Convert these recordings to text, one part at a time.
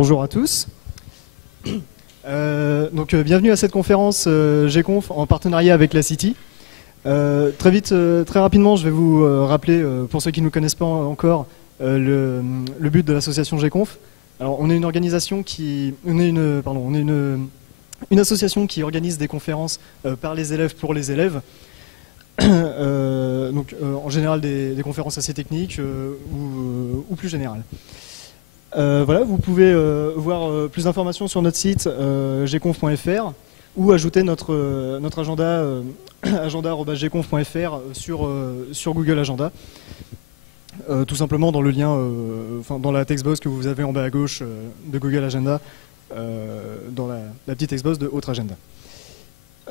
Bonjour à tous. Bienvenue à cette conférence GConf en partenariat avec la City. Très rapidement, je vais vous rappeler, pour ceux qui ne nous connaissent pas encore, le but de l'association GConf. Alors, on est une organisation une association qui organise des conférences par les élèves pour les élèves. En général des conférences assez techniques ou plus générales. Voilà, vous pouvez voir plus d'informations sur notre site gconf.fr ou ajouter notre agenda agenda@gconf.fr sur Google Agenda. Tout simplement dans le lien, dans la textbox que vous avez en bas à gauche de Google Agenda, dans la petite textbox de Autre Agenda.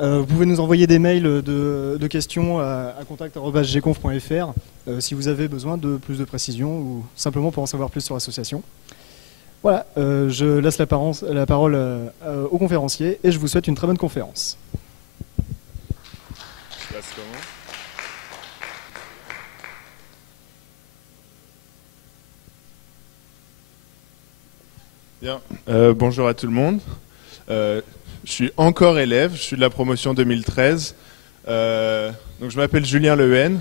Vous pouvez nous envoyer des mails de questions à contact@gconf.fr si vous avez besoin de plus de précisions ou simplement pour en savoir plus sur l'association. Voilà, je laisse la parole au conférencier et je vous souhaite une très bonne conférence. Bien, bonjour à tout le monde. Je suis encore élève, je suis de la promotion 2013. Donc je m'appelle Julien Lehen.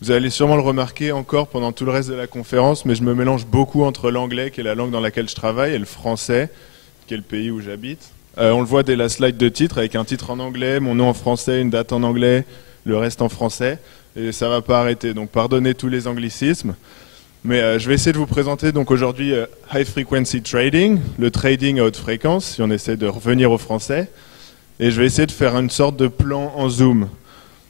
Vous allez sûrement le remarquer encore pendant tout le reste de la conférence, mais je me mélange beaucoup entre l'anglais, qui est la langue dans laquelle je travaille, et le français, qui est le pays où j'habite. On le voit dès la slide de titre, avec un titre en anglais, mon nom en français, une date en anglais, le reste en français, et ça ne va pas arrêter. Donc pardonnez tous les anglicismes. Mais je vais essayer de vous présenter donc aujourd'hui High Frequency Trading, le trading à haute fréquence, si on essaie de revenir au français. Et je vais essayer de faire une sorte de plan en zoom.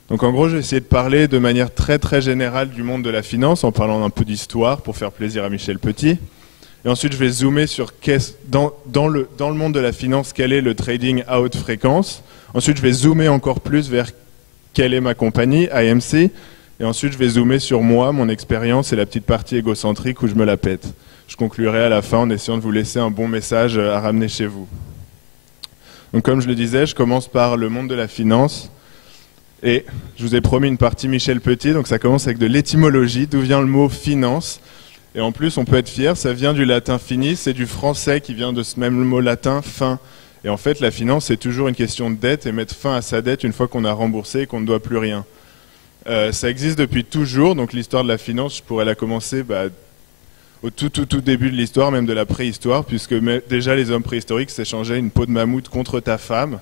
Donc en gros, je vais essayer de parler de manière très très générale du monde de la finance, en parlant un peu d'histoire pour faire plaisir à Michel Petit. Et ensuite, je vais zoomer sur dans le monde de la finance, quel est le trading à haute fréquence. Ensuite, je vais zoomer encore plus vers quelle est ma compagnie, IMC. Et ensuite, je vais zoomer sur moi, mon expérience et la petite partie égocentrique où je me la pète. Je conclurai à la fin en essayant de vous laisser un bon message à ramener chez vous. Donc comme je le disais, je commence par le monde de la finance. Et je vous ai promis une partie Michel Petit, donc ça commence avec de l'étymologie, d'où vient le mot finance. Et en plus, on peut être fier, ça vient du latin finis, c'est du français qui vient de ce même mot latin, fin. Et en fait, la finance, c'est toujours une question de dette et mettre fin à sa dette une fois qu'on a remboursé et qu'on ne doit plus rien. Ça existe depuis toujours, donc l'histoire de la finance, je pourrais la commencer au tout début de l'histoire, même de la préhistoire, puisque déjà les hommes préhistoriques s'échangeaient une peau de mammouth contre ta femme.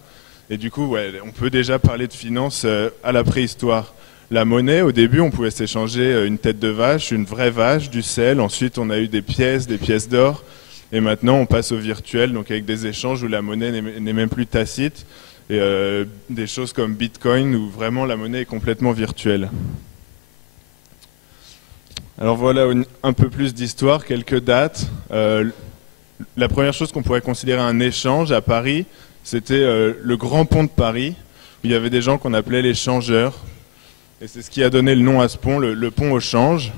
Et du coup, ouais, on peut déjà parler de finance à la préhistoire. La monnaie, au début, on pouvait s'échanger une tête de vache, une vraie vache, du sel. Ensuite, on a eu des pièces d'or. Et maintenant, on passe au virtuel, donc avec des échanges où la monnaie n'est même plus tacite. Et des choses comme Bitcoin, où vraiment la monnaie est complètement virtuelle. Alors voilà un peu plus d'histoire, quelques dates. La première chose qu'on pourrait considérer un échange à Paris, c'était le Grand Pont de Paris, où il y avait des gens qu'on appelait les changeurs. Et c'est ce qui a donné le nom à ce pont, le pont au change.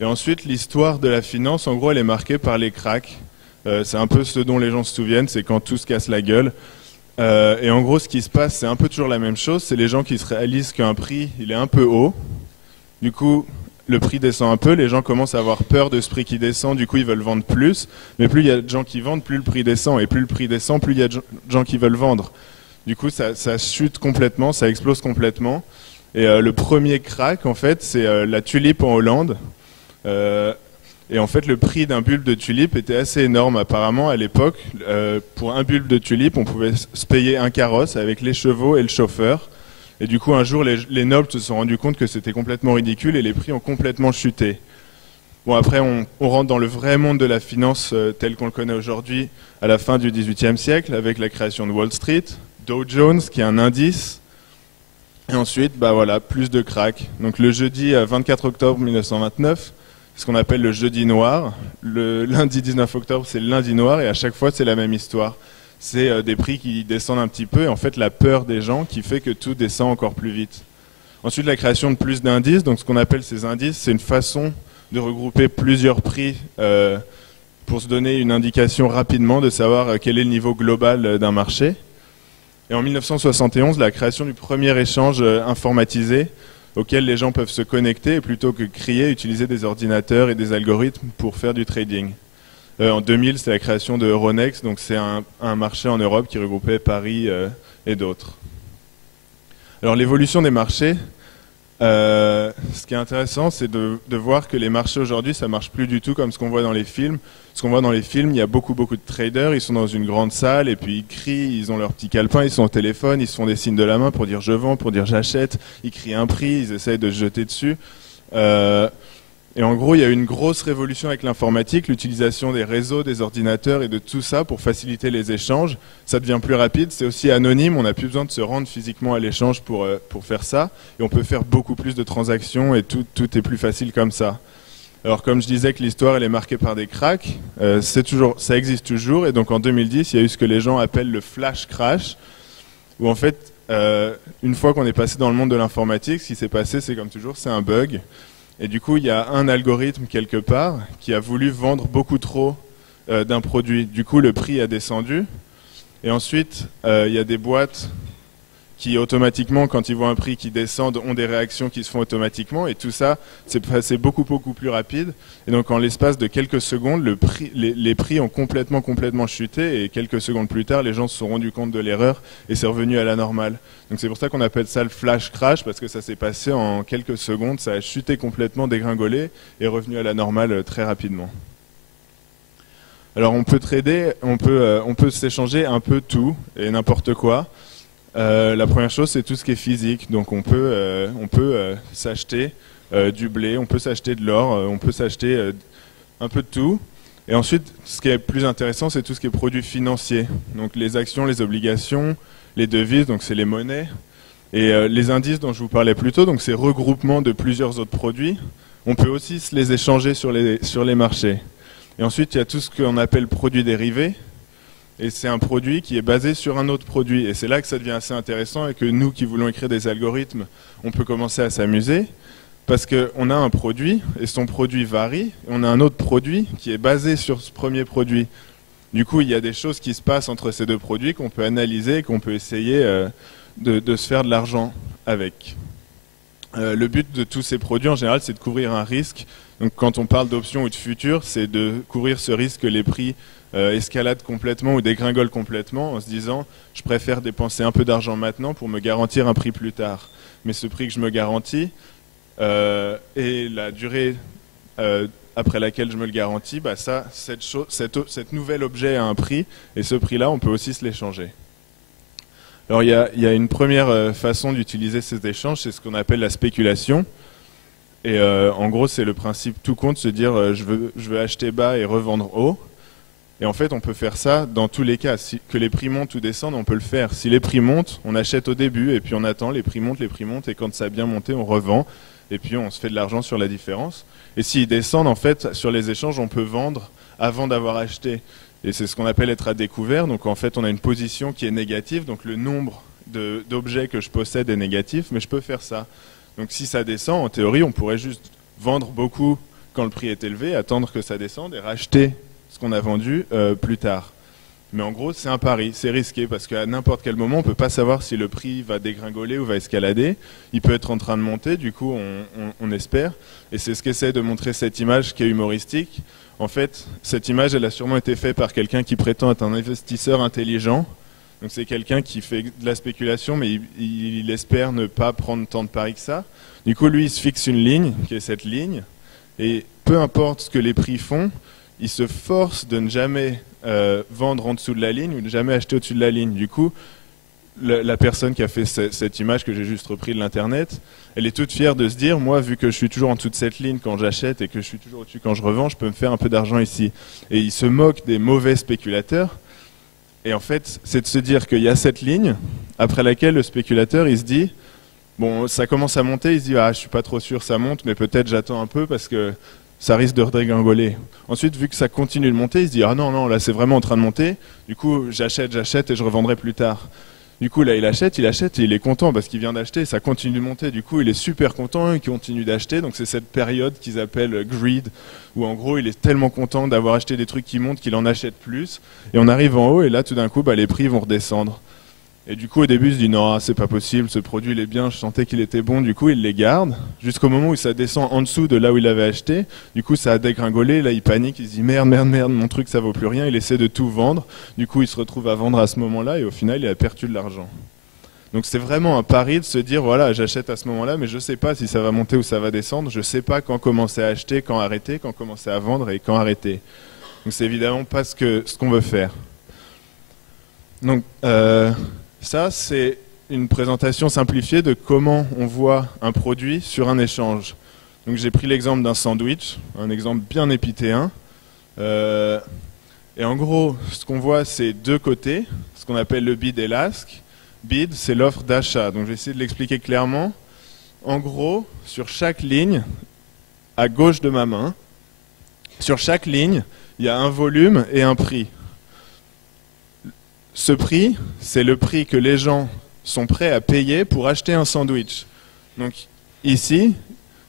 Et ensuite, l'histoire de la finance, en gros, elle est marquée par les cracks. C'est un peu ce dont les gens se souviennent, c'est quand tout se casse la gueule. Et en gros, ce qui se passe, c'est un peu toujours la même chose. C'est les gens qui se réalisent qu'un prix, il est un peu haut. Du coup, le prix descend un peu. Les gens commencent à avoir peur de ce prix qui descend. Du coup, ils veulent vendre plus. Mais plus il y a de gens qui vendent, plus le prix descend. Et plus le prix descend, plus il y a de gens qui veulent vendre. Du coup, ça chute complètement, ça explose complètement. Et le premier crack, en fait, c'est la tulipe en Hollande. Et en fait, le prix d'un bulbe de tulipe était assez énorme. Apparemment, à l'époque, pour un bulbe de tulipe, on pouvait se payer un carrosse avec les chevaux et le chauffeur. Et du coup, un jour, les nobles se sont rendus compte que c'était complètement ridicule et les prix ont complètement chuté. Bon, après, on rentre dans le vrai monde de la finance tel qu'on le connaît aujourd'hui à la fin du XVIIIe siècle, avec la création de Wall Street, Dow Jones, qui est un indice. Et ensuite, voilà, plus de cracks. Donc le jeudi 24 octobre 1929, ce qu'on appelle le jeudi noir. Le lundi 19 octobre, c'est le lundi noir et à chaque fois, c'est la même histoire. C'est des prix qui descendent un petit peu et en fait, la peur des gens qui fait que tout descend encore plus vite. Ensuite, la création de plus d'indices. Donc, ce qu'on appelle ces indices, c'est une façon de regrouper plusieurs prix pour se donner une indication rapidement de savoir quel est le niveau global d'un marché. Et en 1971, la création du premier échange informatisé auquel les gens peuvent se connecter et plutôt que crier, utiliser des ordinateurs et des algorithmes pour faire du trading. En 2000, c'est la création de Euronext, donc c'est un marché en Europe qui regroupait Paris et d'autres. Alors l'évolution des marchés, ce qui est intéressant, c'est de voir que les marchés aujourd'hui, ça marche plus du tout comme ce qu'on voit dans les films. Ce qu'on voit dans les films, il y a beaucoup de traders, ils sont dans une grande salle et puis ils crient, ils ont leur petit calepin, ils sont au téléphone, ils se font des signes de la main pour dire je vends, pour dire j'achète, ils crient un prix, ils essayent de se jeter dessus. Et en gros, il y a eu une grosse révolution avec l'informatique, l'utilisation des réseaux, des ordinateurs et de tout ça pour faciliter les échanges. Ça devient plus rapide, c'est aussi anonyme, on n'a plus besoin de se rendre physiquement à l'échange pour faire ça. Et on peut faire beaucoup plus de transactions et tout est plus facile comme ça. Alors comme je disais que l'histoire elle est marquée par des cracks, ça existe toujours. Et donc en 2010, il y a eu ce que les gens appellent le flash crash, où en fait, une fois qu'on est passé dans le monde de l'informatique, ce qui s'est passé, c'est comme toujours, c'est un bug. Et du coup, il y a un algorithme quelque part qui a voulu vendre beaucoup trop d'un produit. Du coup, le prix a descendu. Et ensuite, il y a des boîtes qui automatiquement, quand ils voient un prix qui descend, ont des réactions qui se font automatiquement. Et tout ça, c'est passé beaucoup plus rapide. Et donc, en l'espace de quelques secondes, les prix ont complètement chuté. Et quelques secondes plus tard, les gens se sont rendus compte de l'erreur et c'est revenu à la normale. Donc c'est pour ça qu'on appelle ça le flash crash, parce que ça s'est passé en quelques secondes, ça a chuté complètement, dégringolé et est revenu à la normale très rapidement. Alors on peut trader, on peut s'échanger un peu tout et n'importe quoi. La première chose, c'est tout ce qui est physique. Donc on peut s'acheter du blé, on peut s'acheter de l'or, on peut s'acheter un peu de tout. Et ensuite, ce qui est plus intéressant, c'est tout ce qui est produits financiers. Donc les actions, les obligations, les devises, donc c'est les monnaies. Et les indices dont je vous parlais plus tôt, donc c'est regroupement de plusieurs autres produits. On peut aussi se les échanger sur les marchés. Et ensuite, il y a tout ce qu'on appelle produits dérivés. Et c'est un produit qui est basé sur un autre produit. Et c'est là que ça devient assez intéressant et que nous qui voulons écrire des algorithmes, on peut commencer à s'amuser. Parce qu'on a un produit et son produit varie. Et on a un autre produit qui est basé sur ce premier produit. Du coup, il y a des choses qui se passent entre ces deux produits qu'on peut analyser et qu'on peut essayer de se faire de l'argent avec. Le but de tous ces produits, en général, c'est de couvrir un risque. Donc, quand on parle d'options ou de futurs, c'est de couvrir ce risque que les prix escaladent complètement ou dégringolent complètement en se disant « je préfère dépenser un peu d'argent maintenant pour me garantir un prix plus tard ». Mais ce prix que je me garantis et la durée après laquelle je me le garantis, bah cet nouvel objet a un prix, et ce prix-là, on peut aussi se l'échanger. Alors il y a une première façon d'utiliser ces échanges, c'est ce qu'on appelle la spéculation. Et en gros, c'est le principe tout compte, se dire je veux acheter bas et revendre haut. Et en fait, on peut faire ça dans tous les cas. Que les prix montent ou descendent, on peut le faire. Si les prix montent, on achète au début, et puis on attend, les prix montent, et quand ça a bien monté, on revend. Et puis on se fait de l'argent sur la différence. Et s'ils descendent, en fait, sur les échanges, on peut vendre avant d'avoir acheté. Et c'est ce qu'on appelle être à découvert. Donc en fait, on a une position qui est négative. Donc le nombre d'objets que je possède est négatif, mais je peux faire ça. Donc si ça descend, en théorie, on pourrait juste vendre beaucoup quand le prix est élevé, attendre que ça descende et racheter ce qu'on a vendu plus tard. Mais en gros, c'est un pari, c'est risqué, parce qu'à n'importe quel moment, on ne peut pas savoir si le prix va dégringoler ou va escalader. Il peut être en train de monter, du coup, on espère. Et c'est ce qu'essaie de montrer cette image qui est humoristique. En fait, cette image, elle a sûrement été faite par quelqu'un qui prétend être un investisseur intelligent. Donc c'est quelqu'un qui fait de la spéculation, mais il espère ne pas prendre tant de paris que ça. Du coup, lui, il se fixe une ligne, qui est cette ligne. Et peu importe ce que les prix font, il se force de ne jamais vendre en dessous de la ligne ou de jamais acheter au-dessus de la ligne. Du coup, la personne qui a fait cette image que j'ai juste repris de l'internet, elle est toute fière de se dire, moi, vu que je suis toujours en dessous de cette ligne quand j'achète et que je suis toujours au-dessus quand je revends, je peux me faire un peu d'argent ici. Et il se moque des mauvais spéculateurs. Et en fait, c'est de se dire qu'il y a cette ligne après laquelle le spéculateur, il se dit, bon, ça commence à monter, il se dit, ah, je suis pas trop sûr, ça monte, mais peut-être j'attends un peu parce que ça risque de redégringoler. Ensuite, vu que ça continue de monter, il se dit, ah non, là c'est vraiment en train de monter, du coup j'achète et je revendrai plus tard. Du coup là il achète et il est content parce qu'il vient d'acheter, ça continue de monter, du coup il est super content, il continue d'acheter, donc c'est cette période qu'ils appellent greed, où en gros il est tellement content d'avoir acheté des trucs qui montent qu'il en achète plus, et on arrive en haut et là tout d'un coup les prix vont redescendre. Et du coup, au début, il se dit non, c'est pas possible, ce produit il est bien, je sentais qu'il était bon, du coup, il les garde, jusqu'au moment où ça descend en dessous de là où il avait acheté. Du coup, ça a dégringolé, là, il panique, il se dit merde, merde, merde, mon truc, ça vaut plus rien, il essaie de tout vendre. Du coup, il se retrouve à vendre à ce moment-là, et au final, il a perdu de l'argent. Donc c'est vraiment un pari de se dire, voilà, j'achète à ce moment-là, mais je ne sais pas si ça va monter ou ça va descendre, je ne sais pas quand commencer à acheter, quand arrêter, quand commencer à vendre et quand arrêter. Donc c'est évidemment pas ce qu'on veut faire. Donc ça, c'est une présentation simplifiée de comment on voit un produit sur un échange. Donc j'ai pris l'exemple d'un sandwich, un exemple bien épithéen. Et en gros, ce qu'on voit, c'est deux côtés, ce qu'on appelle le bid et l'ask. Bid, c'est l'offre d'achat. Donc je vais essayer de l'expliquer clairement. En gros, sur chaque ligne, à gauche de ma main, sur chaque ligne, il y a un volume et un prix. Ce prix, c'est le prix que les gens sont prêts à payer pour acheter un sandwich. Donc ici,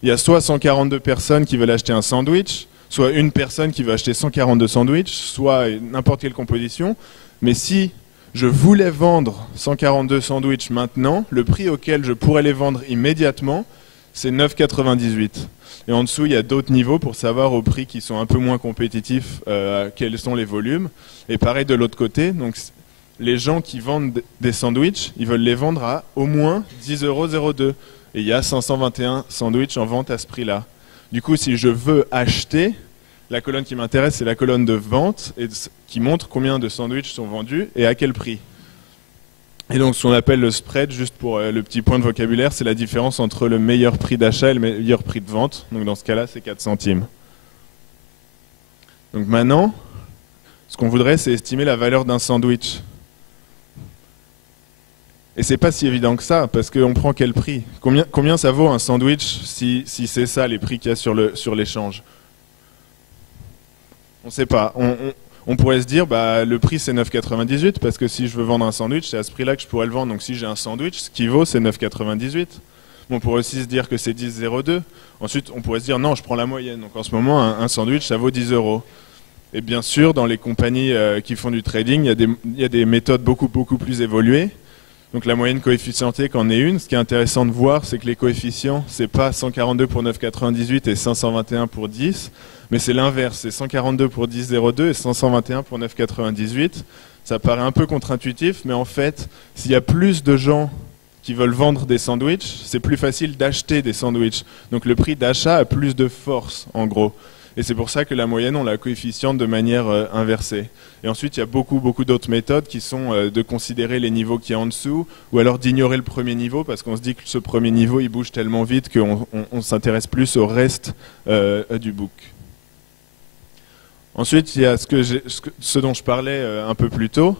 il y a soit 142 personnes qui veulent acheter un sandwich, soit une personne qui veut acheter 142 sandwichs, soit n'importe quelle composition. Mais si je voulais vendre 142 sandwichs maintenant, le prix auquel je pourrais les vendre immédiatement, c'est 9,98. Et en dessous, il y a d'autres niveaux pour savoir aux prix qui sont un peu moins compétitifs, quels sont les volumes. Et pareil de l'autre côté, donc les gens qui vendent des sandwichs, ils veulent les vendre à au moins 10,02 €. Et il y a 521 sandwichs en vente à ce prix-là. Du coup, si je veux acheter, la colonne qui m'intéresse, c'est la colonne de vente et qui montre combien de sandwichs sont vendus et à quel prix. Et donc, ce qu'on appelle le spread, juste pour le petit point de vocabulaire, c'est la différence entre le meilleur prix d'achat et le meilleur prix de vente. Donc, dans ce cas-là, c'est 4 centimes. Donc maintenant, ce qu'on voudrait, c'est estimer la valeur d'un sandwich. Et c'est pas si évident que ça, parce qu'on prend quel prix? Combien ça vaut un sandwich si c'est ça les prix qu'il y a sur l'échange? On ne sait pas. On pourrait se dire, bah, le prix c'est 9,98 parce que si je veux vendre un sandwich, c'est à ce prix-là que je pourrais le vendre. Donc si j'ai un sandwich, ce qui vaut c'est 9,98. On pourrait aussi se dire que c'est 10,02. Ensuite, on pourrait se dire, non, je prends la moyenne. Donc en ce moment, un sandwich, ça vaut 10 €. Et bien sûr, dans les compagnies qui font du trading, il y a des méthodes beaucoup plus évoluées. Donc la moyenne coefficientée qu'en est une. Ce qui est intéressant de voir, c'est que les coefficients, c'est pas 142 pour 9,98 et 521 pour 10, mais c'est l'inverse. C'est 142 pour 10,02 et 521 pour 9,98. Ça paraît un peu contre-intuitif, mais en fait, s'il y a plus de gens qui veulent vendre des sandwichs, c'est plus facile d'acheter des sandwichs. Donc le prix d'achat a plus de force, en gros. Et c'est pour ça que la moyenne, on la coefficiente de manière inversée. Et ensuite, il y a beaucoup d'autres méthodes qui sont de considérer les niveaux qu'il y a en dessous, ou alors d'ignorer le premier niveau, parce qu'on se dit que ce premier niveau, il bouge tellement vite qu'on s'intéresse plus au reste du book. Ensuite, il y a ce dont je parlais un peu plus tôt,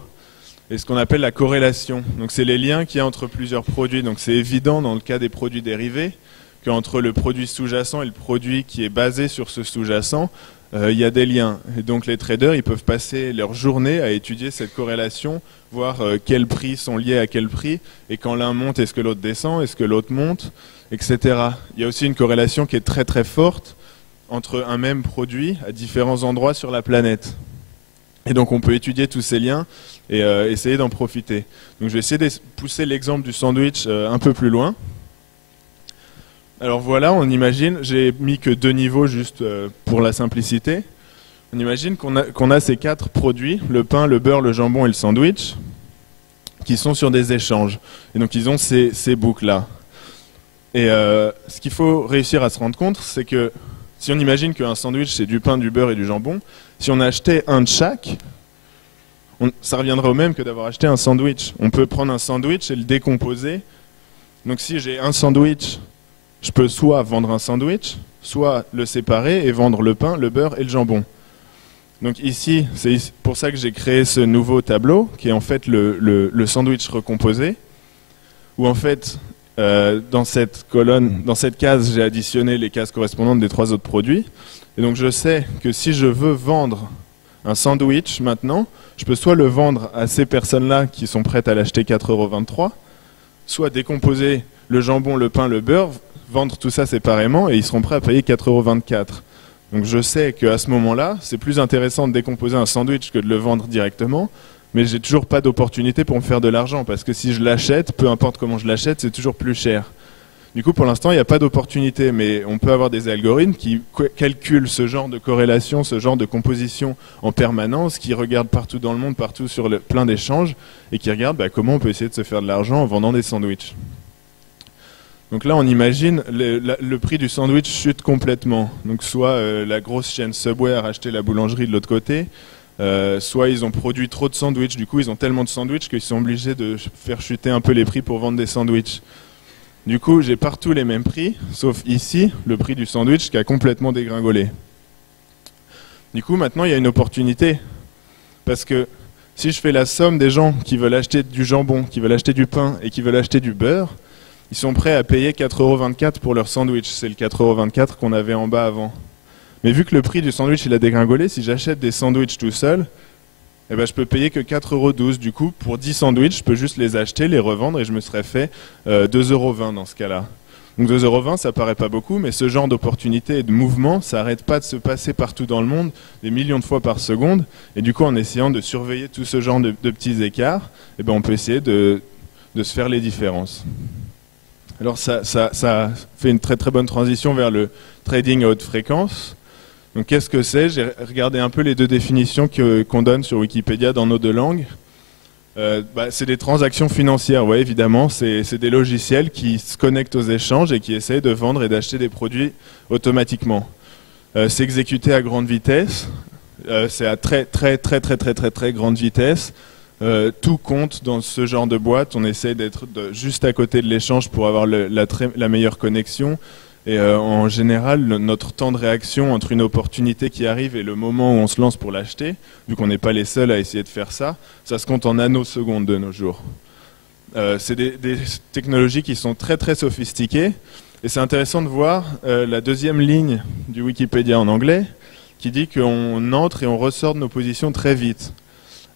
et ce qu'on appelle la corrélation. Donc c'est les liens qu'il y a entre plusieurs produits. Donc c'est évident dans le cas des produits dérivés, qu'entre le produit sous-jacent et le produit qui est basé sur ce sous-jacent, il y a des liens. Et donc les traders, ils peuvent passer leur journée à étudier cette corrélation, voir quels prix sont liés à quel prix, et quand l'un monte, est-ce que l'autre descend, est-ce que l'autre monte, etc. Il y a aussi une corrélation qui est très forte entre un même produit à différents endroits sur la planète. Et donc on peut étudier tous ces liens et essayer d'en profiter. Donc je vais essayer de pousser l'exemple du sandwich un peu plus loin. Alors voilà, on imagine, j'ai mis que 2 niveaux juste pour la simplicité. On imagine qu'on a ces 4 produits, le pain, le beurre, le jambon et le sandwich, qui sont sur des échanges. Et donc ils ont ces boucles-là. Et ce qu'il faut réussir à se rendre compte, c'est que si on imagine qu'un sandwich c'est du pain, du beurre et du jambon, si on achetait un de chaque, ça reviendrait au même que d'avoir acheté un sandwich. On peut prendre un sandwich et le décomposer. Donc si j'ai un sandwich, je peux soit vendre un sandwich, soit le séparer et vendre le pain, le beurre et le jambon. Donc ici, c'est pour ça que j'ai créé ce nouveau tableau, qui est en fait le sandwich recomposé, où en fait, dans cette colonne, dans cette case, j'ai additionné les cases correspondantes des 3 autres produits. Et donc je sais que si je veux vendre un sandwich maintenant, je peux soit le vendre à ces personnes-là qui sont prêtes à l'acheter 4,23 €, soit décomposer le jambon, le pain, le beurre, vendre tout ça séparément et ils seront prêts à payer 4,24 €. Donc je sais qu'à ce moment-là, c'est plus intéressant de décomposer un sandwich que de le vendre directement, mais j'ai toujours pas d'opportunité pour me faire de l'argent, parce que si je l'achète, peu importe comment je l'achète, c'est toujours plus cher. Du coup, pour l'instant, il n'y a pas d'opportunité, mais on peut avoir des algorithmes qui calculent ce genre de corrélation, ce genre de composition en permanence, qui regardent partout dans le monde, partout sur plein d'échanges, et qui regardent comment on peut essayer de se faire de l'argent en vendant des sandwichs. Donc là, on imagine le prix du sandwich chute complètement. Donc soit la grosse chaîne Subway a racheté la boulangerie de l'autre côté, soit ils ont produit trop de sandwichs, du coup ils ont tellement de sandwichs qu'ils sont obligés de faire chuter un peu les prix pour vendre des sandwichs. Du coup, j'ai partout les mêmes prix, sauf ici, le prix du sandwich qui a complètement dégringolé. Du coup, maintenant, il y a une opportunité. Parce que si je fais la somme des gens qui veulent acheter du jambon, qui veulent acheter du pain et qui veulent acheter du beurre, ils sont prêts à payer 4,24 € pour leur sandwich. C'est le 4,24 € qu'on avait en bas avant. Mais vu que le prix du sandwich il a dégringolé, si j'achète des sandwichs tout seul, eh ben, je peux payer que 4,12 €. Du coup, pour 10 sandwichs, je peux juste les acheter, les revendre et je me serais fait 2,20 € dans ce cas-là. Donc 2,20 €, ça paraît pas beaucoup, mais ce genre d'opportunité et de mouvement, ça n'arrête pas de se passer partout dans le monde, des millions de fois par seconde. Et du coup, en essayant de surveiller tout ce genre de petits écarts, eh ben, on peut essayer de se faire les différences. Alors ça fait une très très bonne transition vers le trading à haute fréquence. Donc qu'est-ce que c'est? J'ai regardé un peu les deux définitions qu'on donne sur Wikipédia dans nos deux langues. C'est des transactions financières, ouais, évidemment. C'est des logiciels qui se connectent aux échanges et qui essayent de vendre et d'acheter des produits automatiquement. C'est exécuté à grande vitesse. C'est à très grande vitesse. Tout compte dans ce genre de boîte. On essaie d'être juste à côté de l'échange pour avoir la meilleure connexion. Et en général, notre temps de réaction entre une opportunité qui arrive et le moment où on se lance pour l'acheter, vu qu'on n'est pas les seuls à essayer de faire ça, ça se compte en nanosecondes de nos jours. C'est des technologies qui sont très très sophistiquées. Et c'est intéressant de voir la deuxième ligne du Wikipédia en anglais qui dit qu'on entre et on ressort de nos positions très vite.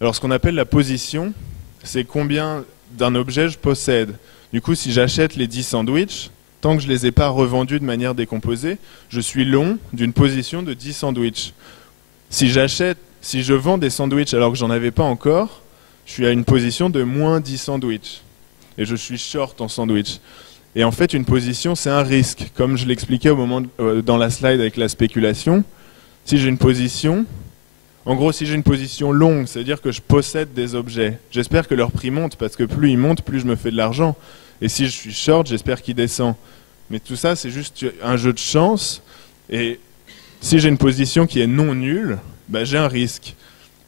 Alors ce qu'on appelle la position, c'est combien d'un objet je possède. Du coup, si j'achète les 10 sandwichs, tant que je ne les ai pas revendus de manière décomposée, je suis long d'une position de 10 sandwichs. Si je vends des sandwichs alors que j'en avais pas encore, je suis à une position de moins 10 sandwichs. Et je suis short en sandwich. Et en fait, une position, c'est un risque. Comme je l'expliquais dans la slide avec la spéculation, si j'ai une position... En gros, si j'ai une position longue, c'est-à-dire que je possède des objets. J'espère que leur prix monte, parce que plus il monte, plus je me fais de l'argent. Et si je suis short, j'espère qu'il descend. Mais tout ça, c'est juste un jeu de chance. Et si j'ai une position qui est non nulle, j'ai un risque.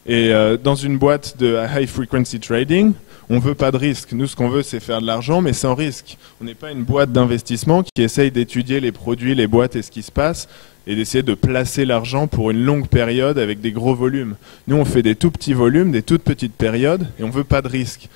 Et dans une boîte de high frequency trading, on ne veut pas de risque. Nous, ce qu'on veut, c'est faire de l'argent, mais sans risque. On n'est pas une boîte d'investissement qui essaye d'étudier les produits, les boîtes et ce qui se passe, et d'essayer de placer l'argent pour une longue période avec des gros volumes. Nous, on fait des tout petits volumes, des toutes petites périodes, et on ne veut pas de risque.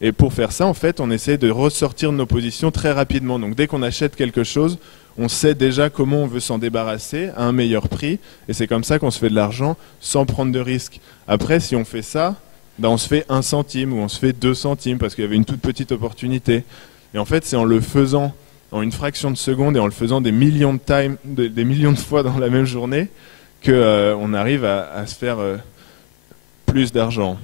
Et pour faire ça, en fait, on essaie de ressortir de nos positions très rapidement. Donc dès qu'on achète quelque chose, on sait déjà comment on veut s'en débarrasser à un meilleur prix, et c'est comme ça qu'on se fait de l'argent sans prendre de risque. Après, si on fait ça, on se fait 1 centime ou on se fait 2 centimes parce qu'il y avait une toute petite opportunité. Et en fait, c'est en le faisant en une fraction de seconde et en le faisant des millions de fois dans la même journée qu'on arrive à se faire plus d'argent.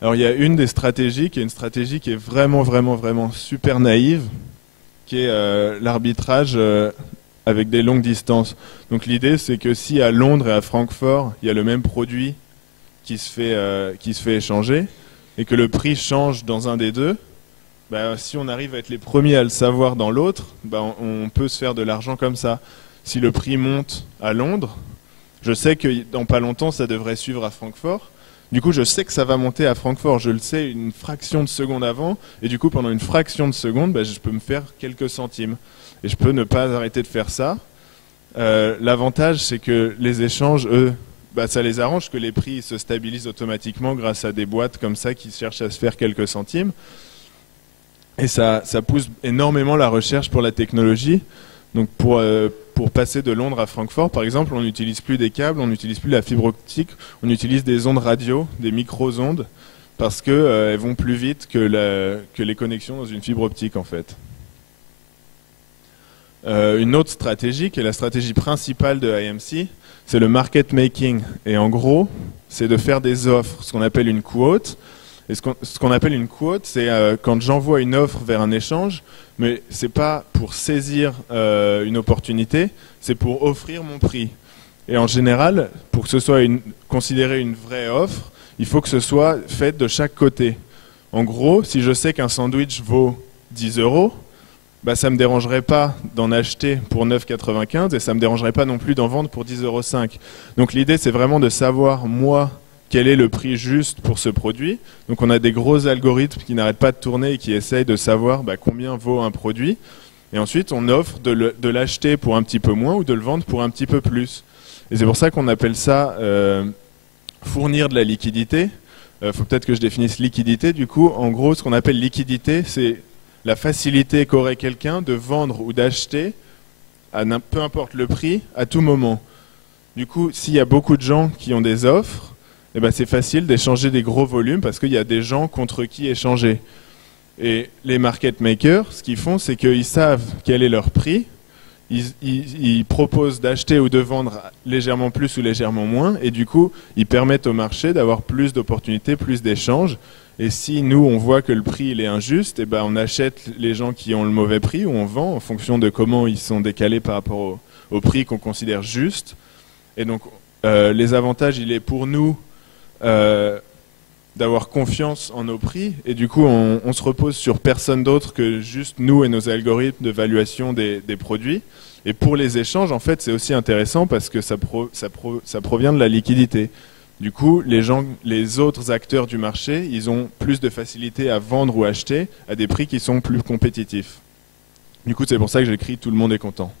Alors il y a une des stratégies qui est une stratégie qui est vraiment super naïve, qui est l'arbitrage avec des longues distances. Donc l'idée c'est que si à Londres et à Francfort il y a le même produit qui se fait échanger et que le prix change dans un des deux, si on arrive à être les premiers à le savoir dans l'autre, on peut se faire de l'argent comme ça. Si le prix monte à Londres, je sais que dans pas longtemps ça devrait suivre à Francfort. Du coup, je sais que ça va monter à Francfort. Je le sais une fraction de seconde avant. Et du coup, pendant une fraction de seconde, je peux me faire quelques centimes. Et je peux ne pas arrêter de faire ça. L'avantage, c'est que les échanges, eux, ça les arrange que les prix se stabilisent automatiquement grâce à des boîtes comme ça qui cherchent à se faire quelques centimes. Et ça pousse énormément la recherche pour la technologie. Donc pour passer de Londres à Francfort, par exemple, on n'utilise plus des câbles, on n'utilise plus la fibre optique, on utilise des ondes radio, des micro-ondes, parce qu'elles vont plus vite que les connexions dans une fibre optique, en fait. une autre stratégie, qui est la stratégie principale de IMC, c'est le market making. Et en gros, c'est de faire des offres, ce qu'on appelle une quote. Et ce qu'on appelle une quote, c'est quand j'envoie une offre vers un échange, mais ce n'est pas pour saisir une opportunité, c'est pour offrir mon prix. Et en général, pour que ce soit considéré une vraie offre, il faut que ce soit fait de chaque côté. En gros, si je sais qu'un sandwich vaut 10 euros, bah, ça ne me dérangerait pas d'en acheter pour 9,95 et ça ne me dérangerait pas non plus d'en vendre pour 10,05 euros. Donc l'idée, c'est vraiment de savoir, moi, quel est le prix juste pour ce produit. Donc on a des gros algorithmes qui n'arrêtent pas de tourner et qui essayent de savoir combien vaut un produit. Et ensuite, on offre de l'acheter pour un petit peu moins ou de le vendre pour un petit peu plus. Et c'est pour ça qu'on appelle ça fournir de la liquidité. Faut peut-être que je définisse liquidité. Du coup, en gros, ce qu'on appelle liquidité, c'est la facilité qu'aurait quelqu'un de vendre ou d'acheter, à peu importe le prix, à tout moment. Du coup, s'il y a beaucoup de gens qui ont des offres, eh ben, c'est facile d'échanger des gros volumes parce qu'il y a des gens contre qui échanger. Et les market makers, ce qu'ils font, c'est qu'ils savent quel est leur prix, ils proposent d'acheter ou de vendre légèrement plus ou légèrement moins, et du coup, ils permettent au marché d'avoir plus d'opportunités, plus d'échanges. Et si nous, on voit que le prix il est injuste, eh ben, on achète les gens qui ont le mauvais prix ou on vend en fonction de comment ils sont décalés par rapport au prix qu'on considère juste. Et donc, les avantages, il est pour nous d'avoir confiance en nos prix. Et du coup, on se repose sur personne d'autre que juste nous et nos algorithmes de valuation des produits. Et pour les échanges, en fait, c'est aussi intéressant parce que ça provient de la liquidité. Du coup, les autres acteurs du marché, ils ont plus de facilité à vendre ou acheter à des prix qui sont plus compétitifs. Du coup, c'est pour ça que j'écris « Tout le monde est content ».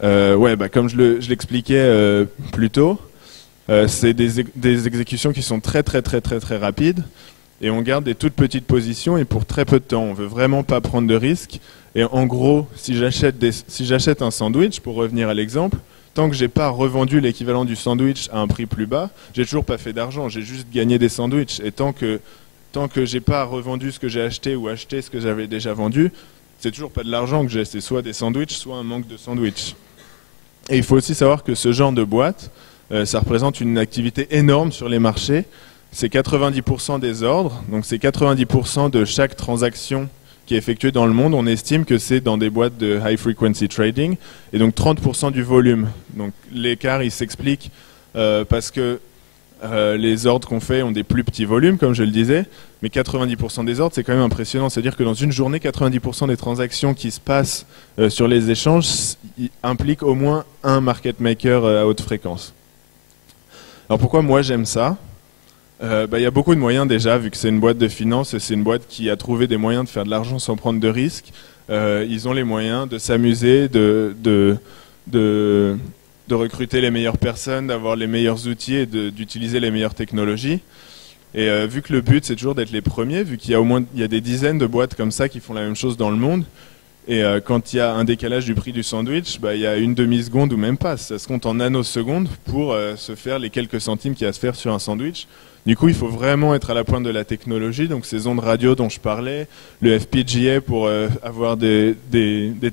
Comme je l'expliquais plus tôt, c'est des exécutions qui sont très rapides et on garde des toutes petites positions et pour très peu de temps. On ne veut vraiment pas prendre de risques. Et en gros, si j'achète un sandwich, pour revenir à l'exemple, tant que j'ai pas revendu l'équivalent du sandwich à un prix plus bas, j'ai toujours pas fait d'argent, j'ai juste gagné des sandwichs. Et tant que j'ai pas revendu ce que j'ai acheté ou acheté ce que j'avais déjà vendu, c'est toujours pas de l'argent que j'ai, c'est soit des sandwichs, soit un manque de sandwichs. Et il faut aussi savoir que ce genre de boîte, ça représente une activité énorme sur les marchés. C'est 90% des ordres, donc c'est 90% de chaque transaction qui est effectuée dans le monde. On estime que c'est dans des boîtes de high frequency trading, et donc 30% du volume. Donc l'écart, il s'explique parce que les ordres qu'on fait ont des plus petits volumes, comme je le disais, mais 90% des ordres, c'est quand même impressionnant. C'est-à-dire que dans une journée, 90% des transactions qui se passent sur les échanges impliquent au moins un market maker à haute fréquence. Alors pourquoi moi j'aime ça ? Y a beaucoup de moyens déjà, vu que c'est une boîte de finance et c'est une boîte qui a trouvé des moyens de faire de l'argent sans prendre de risques. Ils ont les moyens de s'amuser, de recruter les meilleures personnes, d'avoir les meilleurs outils et d'utiliser les meilleures technologies. Et vu que le but c'est toujours d'être les premiers, vu qu'il y a il y a des dizaines de boîtes comme ça qui font la même chose dans le monde, et quand il y a un décalage du prix du sandwich, il y a une demi-seconde ou même pas, ça se compte en nanosecondes pour se faire les quelques centimes qu'il y a à se faire sur un sandwich. Du coup, il faut vraiment être à la pointe de la technologie, donc ces ondes radio dont je parlais, le FPGA pour avoir des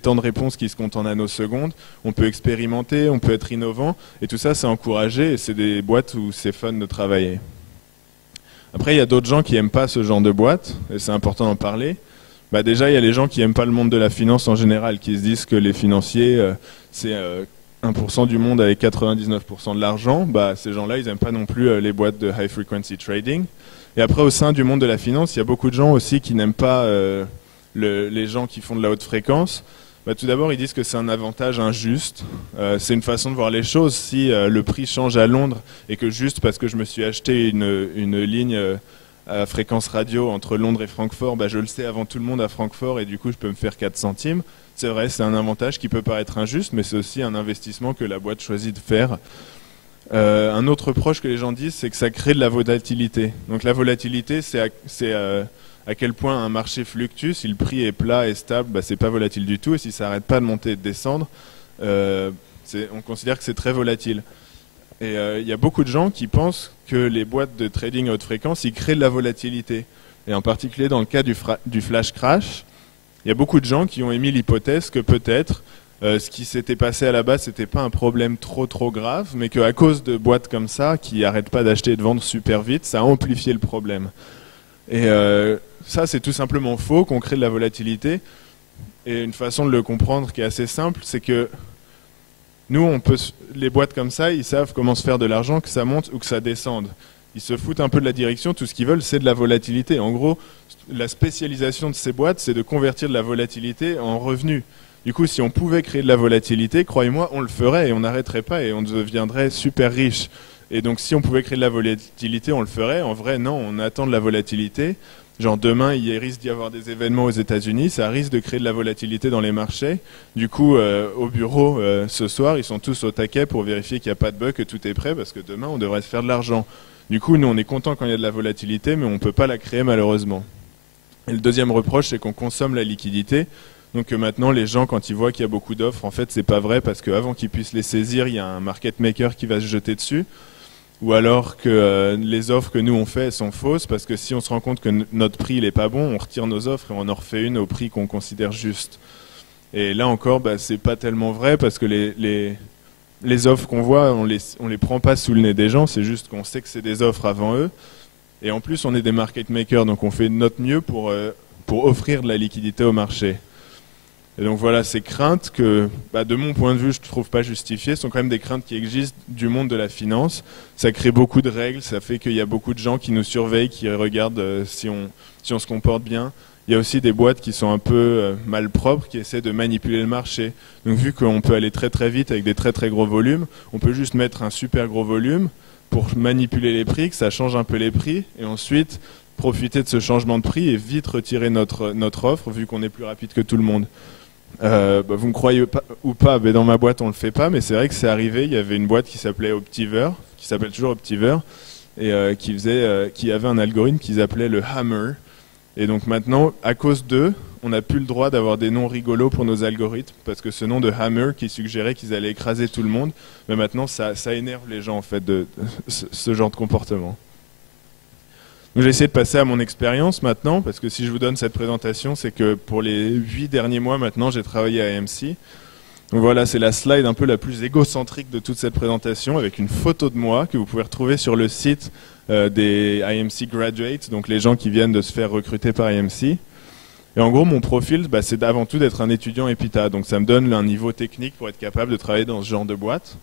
temps de réponse qui se comptent en nanosecondes. On peut expérimenter, on peut être innovant, et tout ça, c'est encouragé, et c'est des boîtes où c'est fun de travailler. Après, il y a d'autres gens qui n'aiment pas ce genre de boîte, et c'est important d'en parler. Déjà, il y a les gens qui n'aiment pas le monde de la finance en général, qui se disent que les financiers, c'est 1% du monde avec 99% de l'argent. Ces gens-là, ils n'aiment pas non plus les boîtes de high frequency trading. Et après, au sein du monde de la finance, il y a beaucoup de gens aussi qui n'aiment pas les gens qui font de la haute fréquence. Tout d'abord, ils disent que c'est un avantage injuste. C'est une façon de voir les choses. Si le prix change à Londres et que juste parce que je me suis acheté une ligne à fréquence radio entre Londres et Francfort, je le sais avant tout le monde à Francfort et du coup je peux me faire 4 centimes. C'est vrai, c'est un avantage qui peut paraître injuste, mais c'est aussi un investissement que la boîte choisit de faire. Un autre reproche que les gens disent, c'est que ça crée de la volatilité. Donc la volatilité, c'est à quel point un marché fluctue. Si le prix est plat et stable, c'est pas volatile du tout, et si ça n'arrête pas de monter et de descendre, on considère que c'est très volatile. Et il y a beaucoup de gens qui pensent que les boîtes de trading à haute fréquence, ils créent de la volatilité. Et en particulier dans le cas du flash crash, il y a beaucoup de gens qui ont émis l'hypothèse que peut-être ce qui s'était passé à la base, c'était pas un problème trop grave, mais qu'à cause de boîtes comme ça, qui n'arrêtent pas d'acheter et de vendre super vite, ça a amplifié le problème. Et ça, c'est tout simplement faux, qu'on crée de la volatilité. Et une façon de le comprendre qui est assez simple, c'est que nous, les boîtes comme ça, ils savent comment se faire de l'argent, que ça monte ou que ça descende. Ils se foutent un peu de la direction, tout ce qu'ils veulent, c'est de la volatilité. En gros, la spécialisation de ces boîtes, c'est de convertir de la volatilité en revenus. Du coup, si on pouvait créer de la volatilité, croyez-moi, on le ferait et on n'arrêterait pas et on deviendrait super riche. Et donc, si on pouvait créer de la volatilité, on le ferait. En vrai, non, on attend de la volatilité. Genre demain, il risque d'y avoir des événements aux États-Unis, ça risque de créer de la volatilité dans les marchés. Du coup, au bureau, ce soir, ils sont tous au taquet pour vérifier qu'il n'y a pas de bug, que tout est prêt, parce que demain, on devrait se faire de l'argent. Du coup, nous, on est content quand il y a de la volatilité, mais on ne peut pas la créer malheureusement. Et le deuxième reproche, c'est qu'on consomme la liquidité. Donc maintenant, les gens, quand ils voient qu'il y a beaucoup d'offres, en fait, c'est pas vrai, parce qu'avant qu'ils puissent les saisir, il y a un market maker qui va se jeter dessus. Ou alors que les offres que nous on fait sont fausses, parce que si on se rend compte que notre prix n'est pas bon, on retire nos offres et on en refait une au prix qu'on considère juste. Et là encore, c'est pas tellement vrai, parce que les offres qu'on voit, on les prend pas sous le nez des gens, c'est juste qu'on sait que c'est des offres avant eux. Et en plus, on est des market makers, donc on fait de notre mieux pour offrir de la liquidité au marché. Et donc voilà, ces craintes que, de mon point de vue, je ne trouve pas justifiées, sont quand même des craintes qui existent du monde de la finance. Ça crée beaucoup de règles, ça fait qu'il y a beaucoup de gens qui nous surveillent, qui regardent si on se comporte bien. Il y a aussi des boîtes qui sont un peu malpropres, qui essaient de manipuler le marché. Donc vu qu'on peut aller très très vite avec des très très gros volumes, on peut juste mettre un super gros volume pour manipuler les prix, que ça change un peu les prix, et ensuite profiter de ce changement de prix et vite retirer notre offre, vu qu'on est plus rapide que tout le monde. Vous me croyez pas, ou pas, dans ma boîte on le fait pas, mais c'est vrai que c'est arrivé. Il y avait une boîte qui s'appelait Optiver, qui s'appelle toujours Optiver, et qui avait un algorithme qu'ils appelaient le Hammer. Et donc maintenant, à cause d'eux, on n'a plus le droit d'avoir des noms rigolos pour nos algorithmes, parce que ce nom de Hammer qui suggérait qu'ils allaient écraser tout le monde, mais maintenant ça énerve les gens en fait de ce genre de comportement. Donc j'ai essayé de passer à mon expérience maintenant, parce que si je vous donne cette présentation, c'est que pour les 8 derniers mois maintenant, j'ai travaillé à AMC. Donc voilà, c'est la slide un peu la plus égocentrique de toute cette présentation, avec une photo de moi que vous pouvez retrouver sur le site des IMC Graduates, donc les gens qui viennent de se faire recruter par IMC. Et en gros, mon profil, c'est avant tout d'être un étudiant EPITA, donc ça me donne un niveau technique pour être capable de travailler dans ce genre de boîte.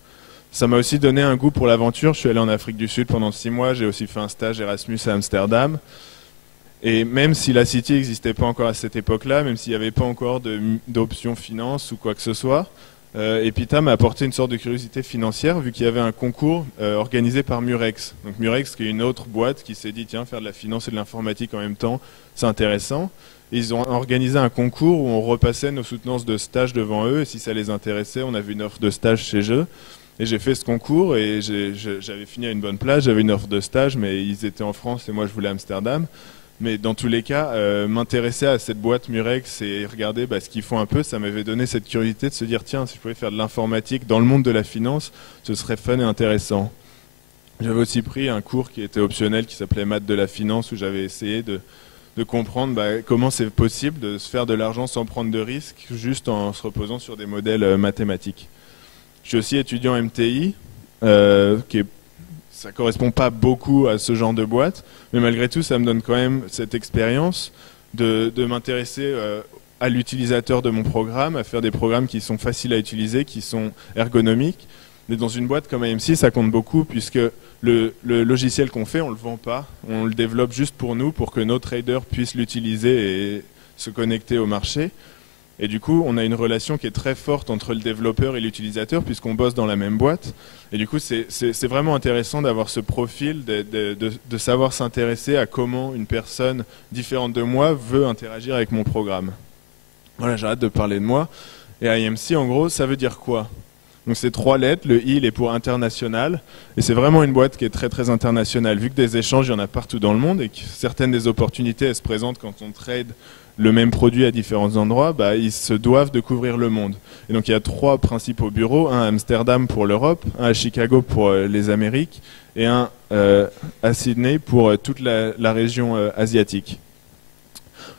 Ça m'a aussi donné un goût pour l'aventure. Je suis allé en Afrique du Sud pendant 6 mois. J'ai aussi fait un stage Erasmus à Amsterdam. Et même si la City n'existait pas encore à cette époque-là, même s'il n'y avait pas encore d'options finance ou quoi que ce soit, EPITA m'a apporté une sorte de curiosité financière, vu qu'il y avait un concours organisé par Murex. Donc Murex, qui est une autre boîte qui s'est dit, tiens, faire de la finance et de l'informatique en même temps, c'est intéressant. Et ils ont organisé un concours où on repassait nos soutenances de stage devant eux. Et si ça les intéressait, on avait une offre de stage chez eux. Et j'ai fait ce concours et j'avais fini à une bonne place, j'avais une offre de stage, mais ils étaient en France et moi je voulais Amsterdam. Mais dans tous les cas, m'intéresser à cette boîte Murex et regarder ce qu'ils font un peu, ça m'avait donné cette curiosité de se dire, tiens, si je pouvais faire de l'informatique dans le monde de la finance, ce serait fun et intéressant. J'avais aussi pris un cours qui était optionnel, qui s'appelait Maths de la finance, où j'avais essayé de comprendre comment c'est possible de se faire de l'argent sans prendre de risques, juste en se reposant sur des modèles mathématiques. Je suis aussi étudiant MTI, ça correspond pas beaucoup à ce genre de boîte, mais malgré tout, ça me donne quand même cette expérience de m'intéresser à l'utilisateur de mon programme, à faire des programmes qui sont faciles à utiliser, qui sont ergonomiques. Mais dans une boîte comme AMC, ça compte beaucoup, puisque le logiciel qu'on fait, on ne le vend pas, on le développe juste pour nous, pour que nos traders puissent l'utiliser et se connecter au marché. Et du coup, on a une relation qui est très forte entre le développeur et l'utilisateur, puisqu'on bosse dans la même boîte. Et du coup, c'est vraiment intéressant d'avoir ce profil, de savoir s'intéresser à comment une personne différente de moi veut interagir avec mon programme. Voilà, j'arrête de parler de moi. Et IMC, en gros, ça veut dire quoi? Donc c'est 3 lettres, le I il est pour international, et c'est vraiment une boîte qui est très très internationale, vu que des échanges, il y en a partout dans le monde, et que certaines des opportunités, elles se présentent quand on trade le même produit à différents endroits, ils se doivent de couvrir le monde. Et donc il y a 3 principaux bureaux, un à Amsterdam pour l'Europe, un à Chicago pour les Amériques, et un à Sydney pour toute la région asiatique.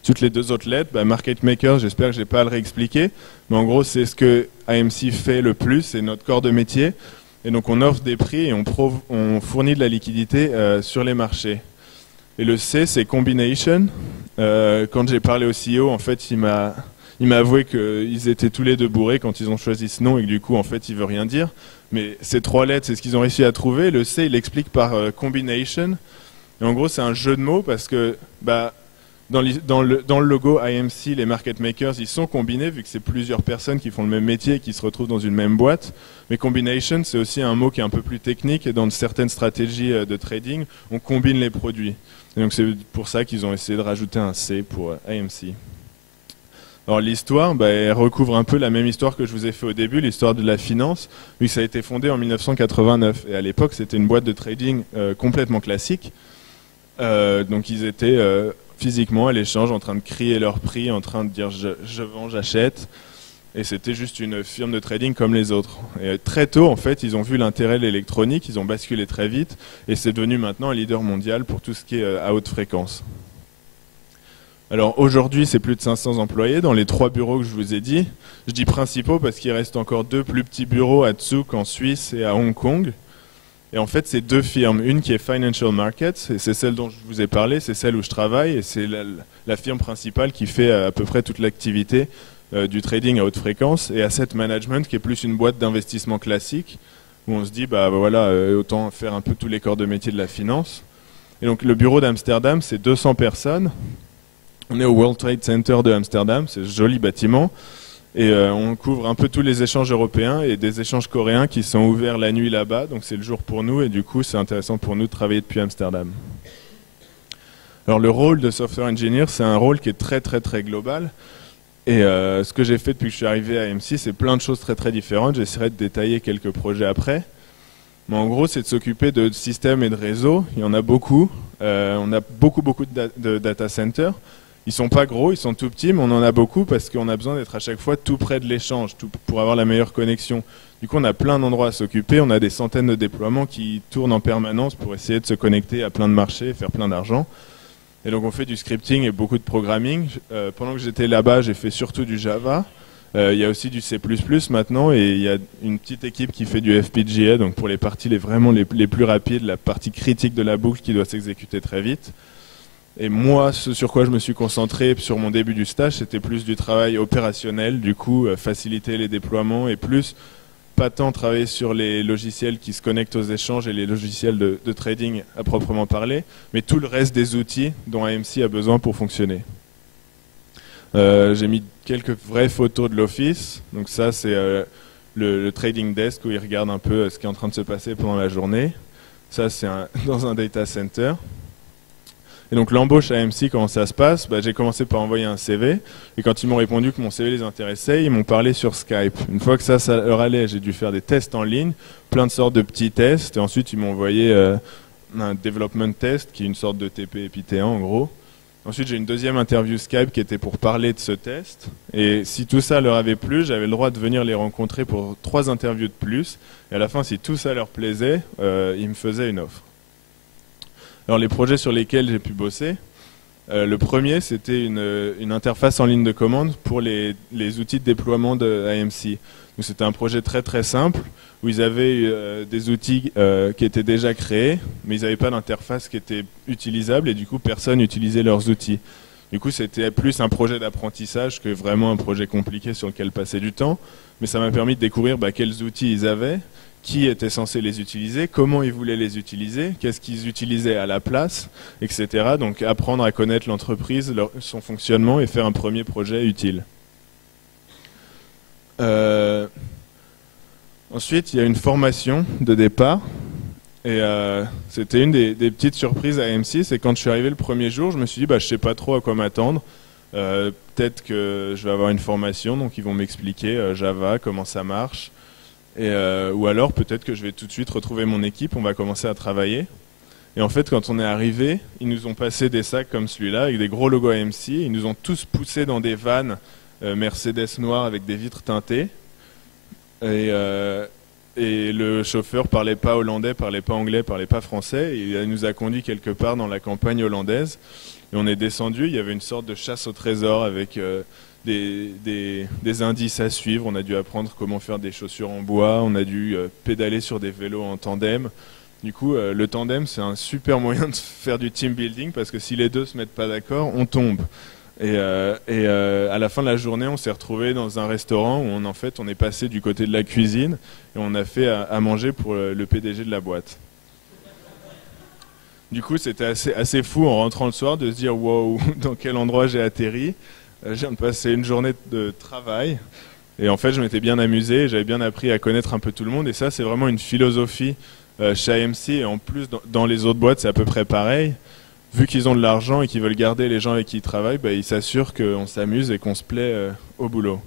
Toutes les deux autres lettres, Market Maker, j'espère que je n'ai pas à le réexpliquer, mais en gros c'est ce que AMC fait le plus, c'est notre corps de métier, et donc on offre des prix et on fournit de la liquidité sur les marchés. Et le C, c'est Combination. Quand j'ai parlé au CEO, en fait, il m'a avoué qu'ils étaient tous les deux bourrés quand ils ont choisi ce nom et que du coup, en fait, il veut rien dire. Mais ces trois lettres, c'est ce qu'ils ont réussi à trouver. Le C, il l'explique par Combination. Et en gros, c'est un jeu de mots parce que dans le logo IMC, les market makers, ils sont combinés vu que c'est plusieurs personnes qui font le même métier et qui se retrouvent dans une même boîte. Mais combination, c'est aussi un mot qui est un peu plus technique et dans certaines stratégies de trading, on combine les produits. Et donc c'est pour ça qu'ils ont essayé de rajouter un C pour IMC. Alors l'histoire, elle recouvre un peu la même histoire que je vous ai fait au début, l'histoire de la finance, vu que ça a été fondé en 1989. Et à l'époque, c'était une boîte de trading complètement classique. Donc ils étaient physiquement à l'échange en train de crier leur prix, en train de dire je vends, j'achète. Et c'était juste une firme de trading comme les autres. Et très tôt, en fait, ils ont vu l'intérêt de l'électronique, ils ont basculé très vite, et c'est devenu maintenant un leader mondial pour tout ce qui est à haute fréquence. Alors aujourd'hui, c'est plus de 500 employés dans les 3 bureaux que je vous ai dit. Je dis principaux parce qu'il reste encore 2 plus petits bureaux à Zug en Suisse et à Hong Kong. Et en fait, c'est 2 firmes. Une qui est Financial Markets, et c'est celle dont je vous ai parlé, c'est celle où je travaille, et c'est la firme principale qui fait à peu près toute l'activité du trading à haute fréquence, et Asset Management qui est plus une boîte d'investissement classique où on se dit voilà, autant faire un peu tous les corps de métier de la finance. Et donc le bureau d'Amsterdam, c'est 200 personnes. On est au World Trade Center de Amsterdam, c'est un joli bâtiment, et on couvre un peu tous les échanges européens et des échanges coréens qui sont ouverts la nuit là-bas, donc c'est le jour pour nous et du coup c'est intéressant pour nous de travailler depuis Amsterdam. Alors le rôle de Software Engineer, c'est un rôle qui est très très très global. Et ce que j'ai fait depuis que je suis arrivé à AMC, c'est plein de choses très très différentes. J'essaierai de détailler quelques projets après. Mais en gros, c'est de s'occuper de systèmes et de réseaux. Il y en a beaucoup. On a beaucoup de data centers. Ils sont pas gros, ils sont tout petits, mais on en a beaucoup parce qu'on a besoin d'être à chaque fois tout près de l'échange pour avoir la meilleure connexion. Du coup, on a plein d'endroits à s'occuper. On a des centaines de déploiements qui tournent en permanence pour essayer de se connecter à plein de marchés et faire plein d'argent. Et donc on fait du scripting et beaucoup de programming. Pendant que j'étais là-bas, j'ai fait surtout du Java. Il y a aussi du C++ maintenant et il y a une petite équipe qui fait du FPGA, donc pour les parties vraiment les plus rapides, la partie critique de la boucle qui doit s'exécuter très vite. Et moi, ce sur quoi je me suis concentré sur mon début du stage, c'était plus du travail opérationnel, du coup faciliter les déploiements et plus pas tant travailler sur les logiciels qui se connectent aux échanges et les logiciels de trading à proprement parler, mais tout le reste des outils dont AMC a besoin pour fonctionner. J'ai mis quelques vraies photos de l'office. Donc ça, c'est le trading desk où ils regardent un peu ce qui est en train de se passer pendant la journée. Ça, c'est dans un data center. Et donc l'embauche à AMC, comment ça se passe? J'ai commencé par envoyer un CV, et quand ils m'ont répondu que mon CV les intéressait, ils m'ont parlé sur Skype. Une fois que ça leur allait, j'ai dû faire des tests en ligne, plein de sortes de petits tests, et ensuite ils m'ont envoyé un development test, qui est une sorte de TP et Python en gros. Ensuite j'ai une deuxième interview Skype qui était pour parler de ce test, et si tout ça leur avait plu, j'avais le droit de venir les rencontrer pour 3 interviews de plus, et à la fin si tout ça leur plaisait, ils me faisaient une offre. Alors les projets sur lesquels j'ai pu bosser, le premier c'était une interface en ligne de commande pour les outils de déploiement de AMC. Donc c'était un projet très très simple où ils avaient des outils qui étaient déjà créés, mais ils n'avaient pas d'interface qui était utilisable et du coup personne n'utilisait leurs outils. Du coup c'était plus un projet d'apprentissage que vraiment un projet compliqué sur lequel passer du temps, mais ça m'a permis de découvrir quels outils ils avaient, qui était censé les utiliser, comment ils voulaient les utiliser, qu'est-ce qu'ils utilisaient à la place, etc. Donc apprendre à connaître l'entreprise, son fonctionnement et faire un premier projet utile. Ensuite, il y a une formation de départ. Et c'était une des petites surprises à AMC, c'est quand je suis arrivé le premier jour, je me suis dit je sais pas trop à quoi m'attendre. Peut-être que je vais avoir une formation, donc ils vont m'expliquer Java, comment ça marche. Ou alors peut-être que je vais tout de suite retrouver mon équipe, on va commencer à travailler. Et en fait, quand on est arrivé, ils nous ont passé des sacs comme celui-là, avec des gros logos AMC. Ils nous ont tous poussés dans des vannes Mercedes noires avec des vitres teintées. Et et le chauffeur parlait pas hollandais, parlait pas anglais, parlait pas français. Et il nous a conduit quelque part dans la campagne hollandaise. Et on est descendu, il y avait une sorte de chasse au trésor avec des indices à suivre. On a dû apprendre comment faire des chaussures en bois, on a dû pédaler sur des vélos en tandem. Du coup, le tandem, c'est un super moyen de faire du team building parce que si les deux se mettent pas d'accord, on tombe. Et à la fin de la journée, on s'est retrouvé dans un restaurant où on est passé du côté de la cuisine et on a fait à manger pour le PDG de la boîte. Du coup, c'était assez fou en rentrant le soir de se dire wow, dans quel endroit j'ai atterri. Je viens de passer une journée de travail et en fait, je m'étais bien amusé, j'avais bien appris à connaître un peu tout le monde et ça, c'est vraiment une philosophie chez AMC et en plus dans les autres boîtes, c'est à peu près pareil. Vu qu'ils ont de l'argent et qu'ils veulent garder les gens avec qui ils travaillent, bah, ils s'assurent qu'on s'amuse et qu'on se plaît au boulot.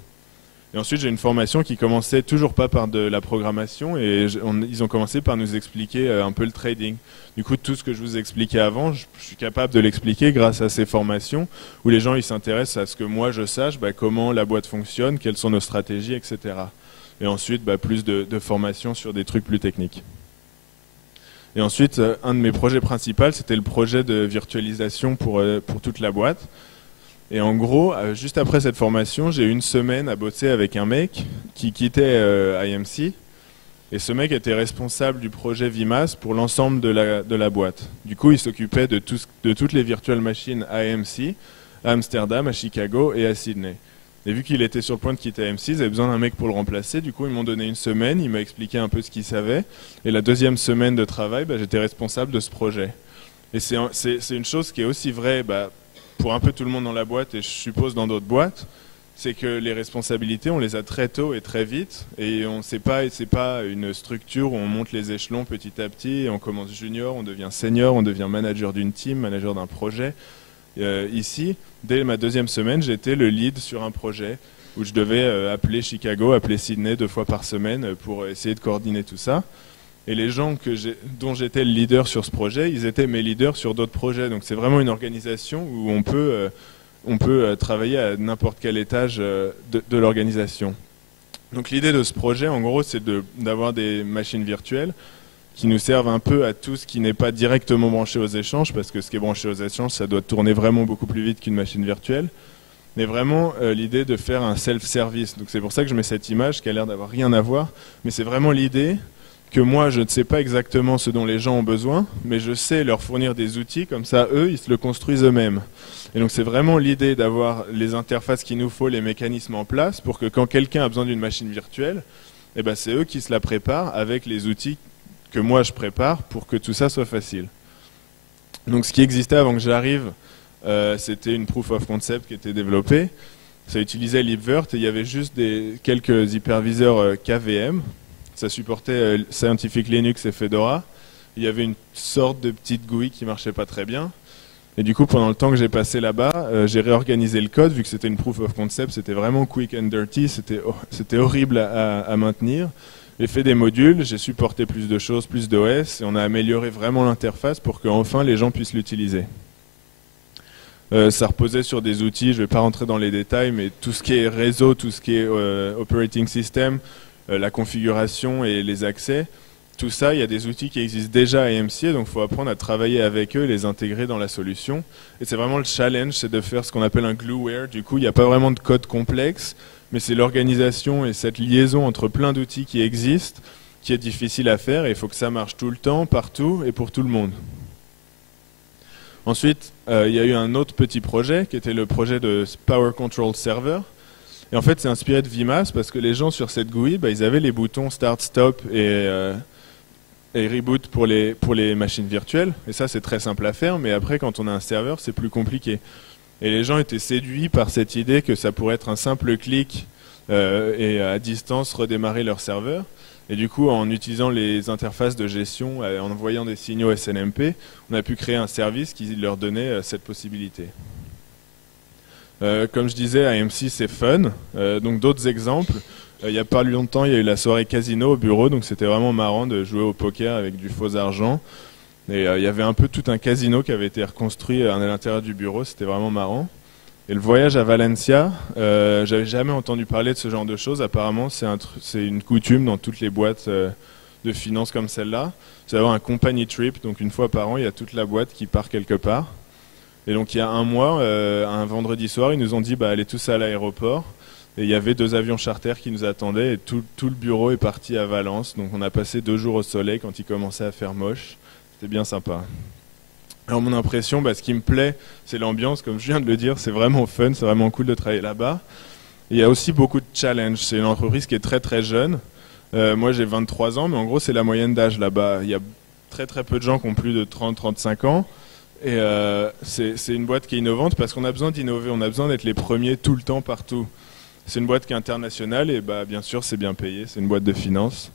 Et ensuite, j'ai une formation qui commençait toujours pas par de la programmation et ils ont commencé par nous expliquer un peu le trading. Du coup, tout ce que je vous ai expliqué avant, je suis capable de l'expliquer grâce à ces formations où les gens ils s'intéressent à ce que moi je sache, bah, comment la boîte fonctionne, quelles sont nos stratégies, etc. Et ensuite, bah, plus de formation sur des trucs plus techniques. Et ensuite, un de mes projets principaux, c'était le projet de virtualisation pour toute la boîte. Et en gros, juste après cette formation, j'ai eu une semaine à bosser avec un mec qui quittait IMC. Et ce mec était responsable du projet Vimas pour l'ensemble de la boîte. Du coup, il s'occupait de toutes les virtual machines IMC, à Amsterdam, à Chicago et à Sydney. Et vu qu'il était sur le point de quitter AMC, ils avaient besoin d'un mec pour le remplacer. Du coup, ils m'ont donné une semaine, il m'a expliqué un peu ce qu'il savait. Et la deuxième semaine de travail, bah, j'étais responsable de ce projet. Et c'est une chose qui est aussi vraie pour un peu tout le monde dans la boîte et je suppose dans d'autres boîtes, c'est que les responsabilités, on les a très tôt et très vite. Et c'est pas une structure où on monte les échelons petit à petit. Et on commence junior, on devient senior, on devient manager d'une team, manager d'un projet. Ici, dès ma deuxième semaine, j'étais le lead sur un projet où je devais appeler Chicago, appeler Sydney 2 fois par semaine pour essayer de coordonner tout ça. Et les gens dont j'étais le leader sur ce projet, ils étaient mes leaders sur d'autres projets. Donc c'est vraiment une organisation où on peut travailler à n'importe quel étage de l'organisation. Donc l'idée de ce projet, en gros, c'est d'avoir des machines virtuelles qui nous servent un peu à tout ce qui n'est pas directement branché aux échanges, parce que ce qui est branché aux échanges, ça doit tourner vraiment beaucoup plus vite qu'une machine virtuelle. Mais vraiment l'idée de faire un self-service. Donc c'est pour ça que je mets cette image qui a l'air d'avoir rien à voir, mais c'est vraiment l'idée que moi, je ne sais pas exactement ce dont les gens ont besoin, mais je sais leur fournir des outils, comme ça, eux, ils se le construisent eux-mêmes. Et donc c'est vraiment l'idée d'avoir les interfaces qu'il nous faut, les mécanismes en place, pour que quand quelqu'un a besoin d'une machine virtuelle, eh ben, c'est eux qui se la préparent avec les outils que moi je prépare pour que tout ça soit facile. Donc ce qui existait avant que j'arrive, c'était une proof of concept qui était développée. Ça utilisait libvirt et il y avait juste quelques hyperviseurs KVM. Ça supportait Scientific Linux et Fedora. Il y avait une sorte de petite GUI qui marchait pas très bien. Et du coup, pendant le temps que j'ai passé là-bas, j'ai réorganisé le code, vu que c'était une proof of concept, c'était vraiment quick and dirty, c'était horrible à maintenir. J'ai fait des modules, j'ai supporté plus de choses, plus d'OS, et on a amélioré vraiment l'interface pour qu'enfin les gens puissent l'utiliser. Ça reposait sur des outils, je ne vais pas rentrer dans les détails, mais tout ce qui est réseau, tout ce qui est operating system, la configuration et les accès, tout ça, il y a des outils qui existent déjà à AMC, donc il faut apprendre à travailler avec eux et les intégrer dans la solution. Et c'est vraiment le challenge, c'est de faire ce qu'on appelle un glueware. Du coup, il n'y a pas vraiment de code complexe, mais c'est l'organisation et cette liaison entre plein d'outils qui existent qui est difficile à faire et il faut que ça marche tout le temps, partout et pour tout le monde. Ensuite, il y a eu un autre petit projet qui était le projet de Power Control Server. Et en fait, c'est inspiré de Vimas parce que les gens sur cette GUI, ils avaient les boutons Start, Stop et Reboot pour les machines virtuelles. Et ça, c'est très simple à faire, mais après, quand on a un serveur, c'est plus compliqué. Et les gens étaient séduits par cette idée que ça pourrait être un simple clic et à distance redémarrer leur serveur. Et du coup, en utilisant les interfaces de gestion, en envoyant des signaux SNMP, on a pu créer un service qui leur donnait cette possibilité. Comme je disais, AMC c'est fun. Donc d'autres exemples, il n'y a pas longtemps, il y a eu la soirée casino au bureau, donc c'était vraiment marrant de jouer au poker avec du faux argent. Et il y avait un peu tout un casino qui avait été reconstruit à l'intérieur du bureau, c'était vraiment marrant. Et le voyage à Valencia, j'avais jamais entendu parler de ce genre de choses. Apparemment, c'est une coutume dans toutes les boîtes de finance comme celle-là. C'est d'avoir un company trip, donc une fois par an, il y a toute la boîte qui part quelque part. Et donc il y a un mois, un vendredi soir, ils nous ont dit allez tous à l'aéroport. Et il y avait 2 avions charter qui nous attendaient et tout le bureau est parti à Valence. Donc on a passé 2 jours au soleil quand il commençait à faire moche. C'était bien sympa. Alors mon impression, ce qui me plaît, c'est l'ambiance, comme je viens de le dire, c'est vraiment fun, c'est vraiment cool de travailler là-bas. Il y a aussi beaucoup de challenges, c'est une entreprise qui est très très jeune. Moi j'ai 23 ans, mais en gros c'est la moyenne d'âge là-bas. Il y a très très peu de gens qui ont plus de 30-35 ans. Et c'est une boîte qui est innovante parce qu'on a besoin d'innover, on a besoin d'être les premiers tout le temps, partout. C'est une boîte qui est internationale et bien sûr c'est bien payé, c'est une boîte de finance.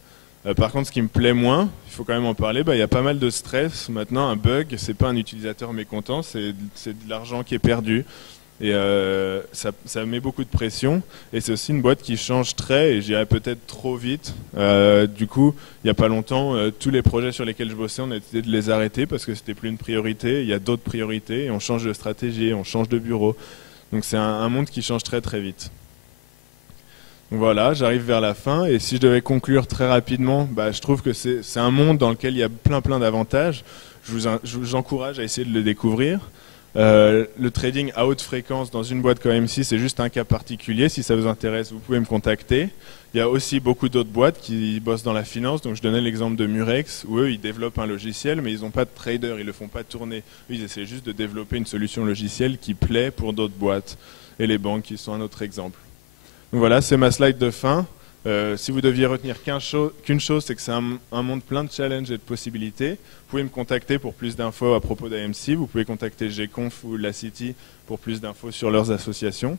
Par contre, ce qui me plaît moins, il faut quand même en parler, il y a pas mal de stress. Maintenant, un bug, c'est pas un utilisateur mécontent, c'est de l'argent qui est perdu. Et ça met beaucoup de pression. Et c'est aussi une boîte qui change très, et je dirais peut-être trop vite. Du coup, il n'y a pas longtemps, tous les projets sur lesquels je bossais, on a décidé de les arrêter parce que c'était plus une priorité. Il y a d'autres priorités, et on change de stratégie, on change de bureau. Donc c'est un monde qui change très très vite. Donc voilà, j'arrive vers la fin et si je devais conclure très rapidement, je trouve que c'est un monde dans lequel il y a plein d'avantages. Je vous encourage à essayer de le découvrir. Le trading à haute fréquence dans une boîte comme AMC, c'est juste un cas particulier. Si ça vous intéresse, vous pouvez me contacter. Il y a aussi beaucoup d'autres boîtes qui bossent dans la finance. Donc je donnais l'exemple de Murex, où eux, ils développent un logiciel, mais ils n'ont pas de trader, ils ne le font pas tourner. Eux, ils essaient juste de développer une solution logicielle qui plaît pour d'autres boîtes. Et les banques, qui sont un autre exemple. Donc voilà, c'est ma slide de fin. Si vous deviez retenir qu'une chose, c'est que c'est un monde plein de challenges et de possibilités. Vous pouvez me contacter pour plus d'infos à propos d'AMC. Vous pouvez contacter Gconf ou la City pour plus d'infos sur leurs associations.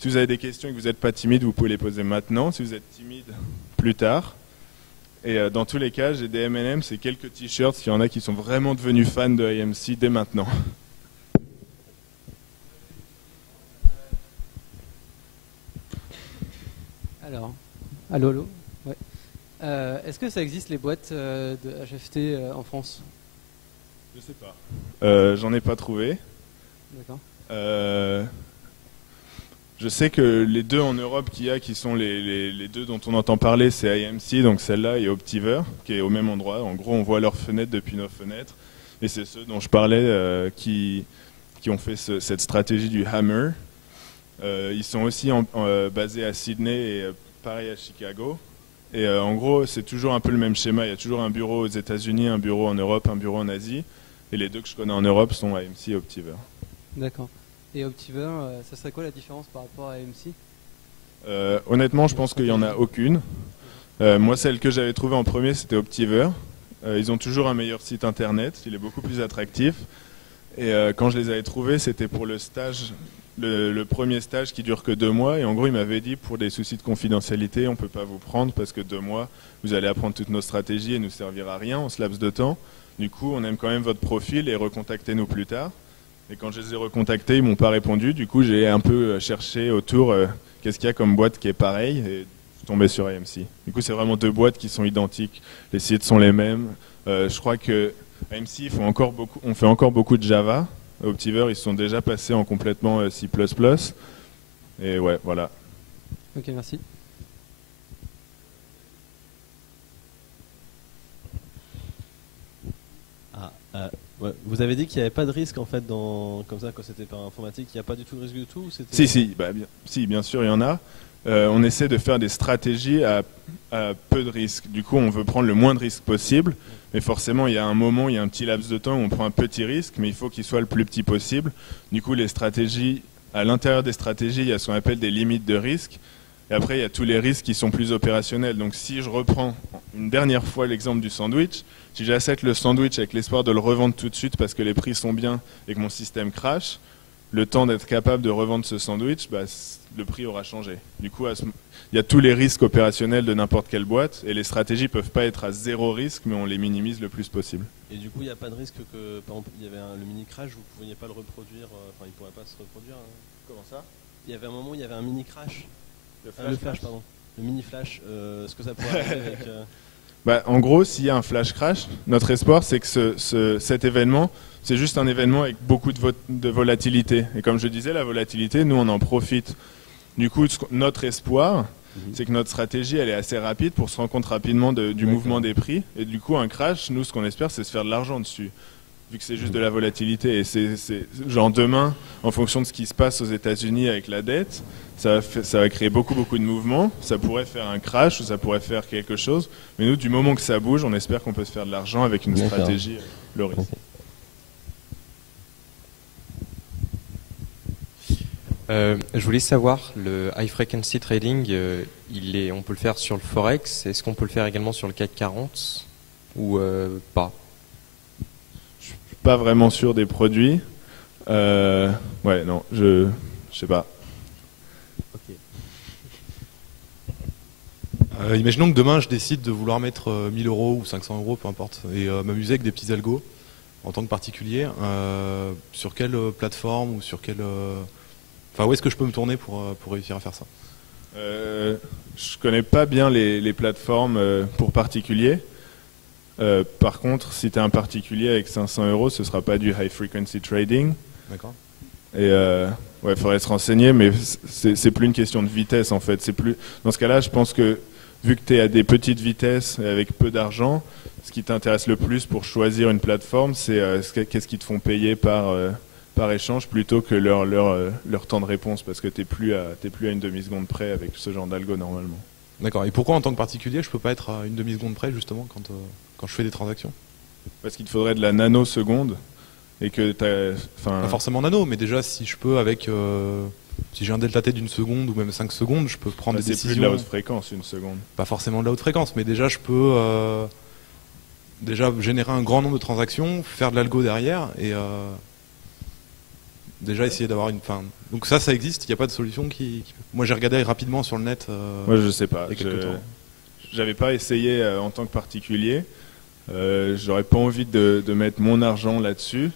Si vous avez des questions et que vous n'êtes pas timide, vous pouvez les poser maintenant. Si vous êtes timide, plus tard. Et dans tous les cas, j'ai des M&M's et quelques t-shirts. Il y en a qui sont vraiment devenus fans de AMC dès maintenant. Alors, allô. Ouais. Est-ce que ça existe les boîtes de HFT en France? Je sais pas. J'en ai pas trouvé. D'accord. Je sais que les 2 en Europe qu'il y a, qui sont les 2 dont on entend parler, c'est AMC, donc celle-là, et Optiver, qui est au même endroit. En gros, on voit leurs fenêtres depuis nos fenêtres. Et c'est ceux dont je parlais qui ont fait cette stratégie du Hammer. Ils sont aussi basés à Sydney et pareil à Chicago. Et en gros, c'est toujours un peu le même schéma. Il y a toujours un bureau aux États-Unis, un bureau en Europe, un bureau en Asie. Et les 2 que je connais en Europe sont AMC et Optiver. D'accord. Et Optiver, ça serait quoi la différence par rapport à AMC? Honnêtement, je pense qu'il n'y en a aucune. Moi, celle que j'avais trouvée en premier, c'était Optiver. Ils ont toujours un meilleur site internet. Il est beaucoup plus attractif. Et quand je les avais trouvés, c'était pour le stage. Le premier stage qui dure que 2 mois et en gros il m'avait dit pour des soucis de confidentialité on peut pas vous prendre parce que 2 mois vous allez apprendre toutes nos stratégies et nous servir à rien en ce laps de temps. Du coup on aime quand même votre profil et recontactez-nous plus tard. Et quand je les ai recontactés ils m'ont pas répondu. Du coup j'ai un peu cherché autour qu'est-ce qu'il y a comme boîte qui est pareille et je suis tombé sur AMC. Du coup c'est vraiment 2 boîtes qui sont identiques. Les sites sont les mêmes. Je crois que AMC on fait encore beaucoup de Java. Optiver, ils sont déjà passés en complètement C++. Et ouais, voilà. Ok, merci. Ouais. Vous avez dit qu'il n'y avait pas de risque en fait comme ça quand c'était par informatique. Il n'y a pas du tout de risque du tout Si, bien sûr, il y en a. On essaie de faire des stratégies à peu de risques. Du coup, on veut prendre le moins de risques possible. Mais forcément, il y a un moment, il y a un petit laps de temps où on prend un petit risque, mais il faut qu'il soit le plus petit possible. Du coup, les stratégies, à l'intérieur des stratégies, il y a ce qu'on appelle des limites de risque. Et après, il y a tous les risques qui sont plus opérationnels. Donc, si je reprends une dernière fois l'exemple du sandwich, si j'achète le sandwich avec l'espoir de le revendre tout de suite parce que les prix sont bien et que mon système crash, le temps d'être capable de revendre ce sandwich, le prix aura changé. Du coup, il y a tous les risques opérationnels de n'importe quelle boîte et les stratégies ne peuvent pas être à 0 risque, mais on les minimise le plus possible. Et du coup, il n'y a pas de risque que, par exemple, il y avait le mini crash, vous ne pouviez pas le reproduire, il ne pourrait pas se reproduire. Comment ça? Il y avait un moment où il y avait un mini crash. Le flash, pardon. Le mini flash, ce que ça pourrait arriver avec... En gros, s'il y a un flash crash, notre espoir, c'est que cet événement c'est juste un événement avec beaucoup de volatilité. Et comme je disais, la volatilité, nous, on en profite. Du coup, notre espoir, c'est que notre stratégie, elle est assez rapide pour se rendre compte rapidement du mouvement des prix. Et du coup, un crash, nous, ce qu'on espère, c'est se faire de l'argent dessus, vu que c'est juste de la volatilité. Et c'est genre demain, en fonction de ce qui se passe aux États-Unis avec la dette, ça va créer beaucoup de mouvements. Ça pourrait faire un crash ou ça pourrait faire quelque chose. Mais nous, du moment que ça bouge, on espère qu'on peut se faire de l'argent avec une stratégie low risk. Je voulais savoir, le high frequency trading, on peut le faire sur le Forex. Est-ce qu'on peut le faire également sur le CAC 40 ou pas? Je suis pas vraiment sûr des produits. Ouais, non, je sais pas. Imaginons que demain je décide de vouloir mettre 1000 euros ou 500 euros, peu importe, et m'amuser avec des petits algos en tant que particulier. Sur quelle plateforme ou sur quelle... Enfin, où est-ce que je peux me tourner pour réussir à faire ça? Je connais pas bien les plateformes pour particuliers. Par contre, si tu es un particulier avec 500 euros, ce sera pas du high frequency trading. D'accord. Et ouais, faudrait se renseigner, mais c'est plus une question de vitesse en fait. C'est plus dans ce cas-là, je pense que vu que tu es à des petites vitesses et avec peu d'argent, ce qui t'intéresse le plus pour choisir une plateforme, c'est qu'est-ce qu'ils te font payer par échange plutôt que leur temps de réponse, parce que t'es plus à une demi-seconde près avec ce genre d'algo normalement. D'accord. Et pourquoi en tant que particulier je peux pas être à une demi-seconde près justement quand je fais des transactions? Parce qu'il te faudrait de la nanoseconde et que pas forcément nano, mais déjà si je peux avec si j'ai un delta T d'une seconde ou même 5 secondes, je peux prendre des décisions. C'est plus de la haute fréquence, une seconde. Pas forcément de la haute fréquence, mais déjà je peux déjà générer un grand nombre de transactions, faire de l'algo derrière et déjà essayer d'avoir une fin. Donc ça existe, il n'y a pas de solution qui... Moi j'ai regardé rapidement sur le net. Moi je sais pas. Il y a quelques temps. J'avais pas essayé en tant que particulier. J'aurais pas envie de mettre mon argent là-dessus.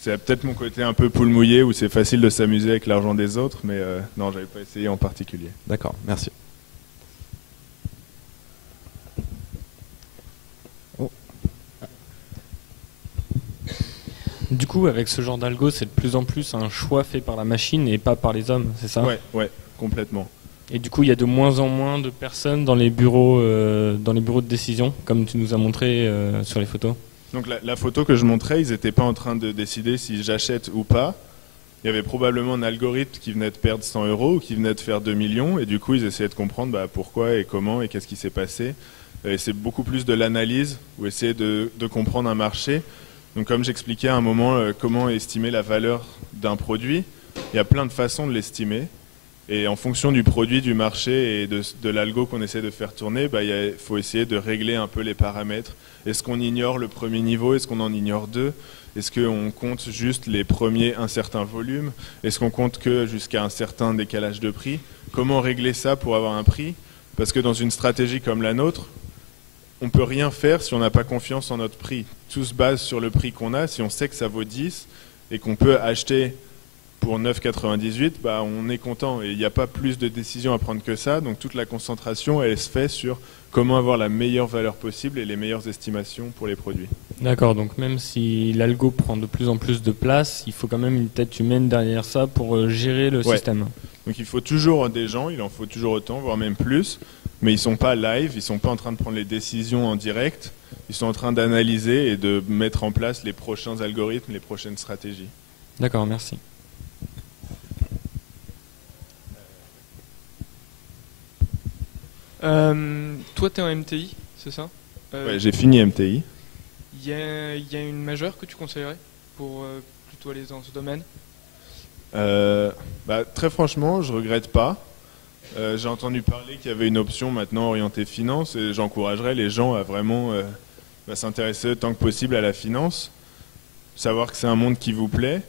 C'est peut-être mon côté un peu poule mouillée où c'est facile de s'amuser avec l'argent des autres, mais non, j'avais pas essayé en particulier. D'accord, merci. Du coup, avec ce genre d'algo, c'est de plus en plus un choix fait par la machine et pas par les hommes, c'est ça? Ouais, complètement. Et du coup, il y a de moins en moins de personnes dans les bureaux de décision, comme tu nous as montré sur les photos. Donc la photo que je montrais, ils n'étaient pas en train de décider si j'achète ou pas. Il y avait probablement un algorithme qui venait de perdre 100 euros ou qui venait de faire 2 millions. Et du coup, ils essayaient de comprendre pourquoi et comment et qu'est-ce qui s'est passé. Et c'est beaucoup plus de l'analyse ou essayer de comprendre un marché. Donc comme j'expliquais à un moment comment estimer la valeur d'un produit, il y a plein de façons de l'estimer. Et en fonction du produit, du marché et de l'algo qu'on essaie de faire tourner, il faut essayer de régler un peu les paramètres. Est-ce qu'on ignore le premier niveau? Est-ce qu'on en ignore deux? Est-ce qu'on compte juste les premiers un certain volume? Est-ce qu'on compte que jusqu'à un certain décalage de prix? Comment régler ça pour avoir un prix? Parce que dans une stratégie comme la nôtre, on ne peut rien faire si on n'a pas confiance en notre prix. Tout se base sur le prix qu'on a. Si on sait que ça vaut 10 et qu'on peut acheter pour 9,98, on est content. Et il n'y a pas plus de décisions à prendre que ça. Donc toute la concentration, elle se fait sur comment avoir la meilleure valeur possible et les meilleures estimations pour les produits. D'accord, donc même si l'algo prend de plus en plus de place, il faut quand même une tête humaine derrière ça pour gérer le système. Donc il faut toujours des gens, il en faut toujours autant, voire même plus. Mais ils ne sont pas live, ils ne sont pas en train de prendre les décisions en direct. Ils sont en train d'analyser et de mettre en place les prochains algorithmes, les prochaines stratégies. D'accord, merci. Toi, tu es en MTI, c'est ça? Ouais, j'ai fini MTI. Il y a une majeure que tu conseillerais pour plutôt aller dans ce domaine? Très franchement, je regrette pas. J'ai entendu parler qu'il y avait une option maintenant orientée finance et j'encouragerais les gens à vraiment s'intéresser autant que possible à la finance, savoir que c'est un monde qui vous plaît,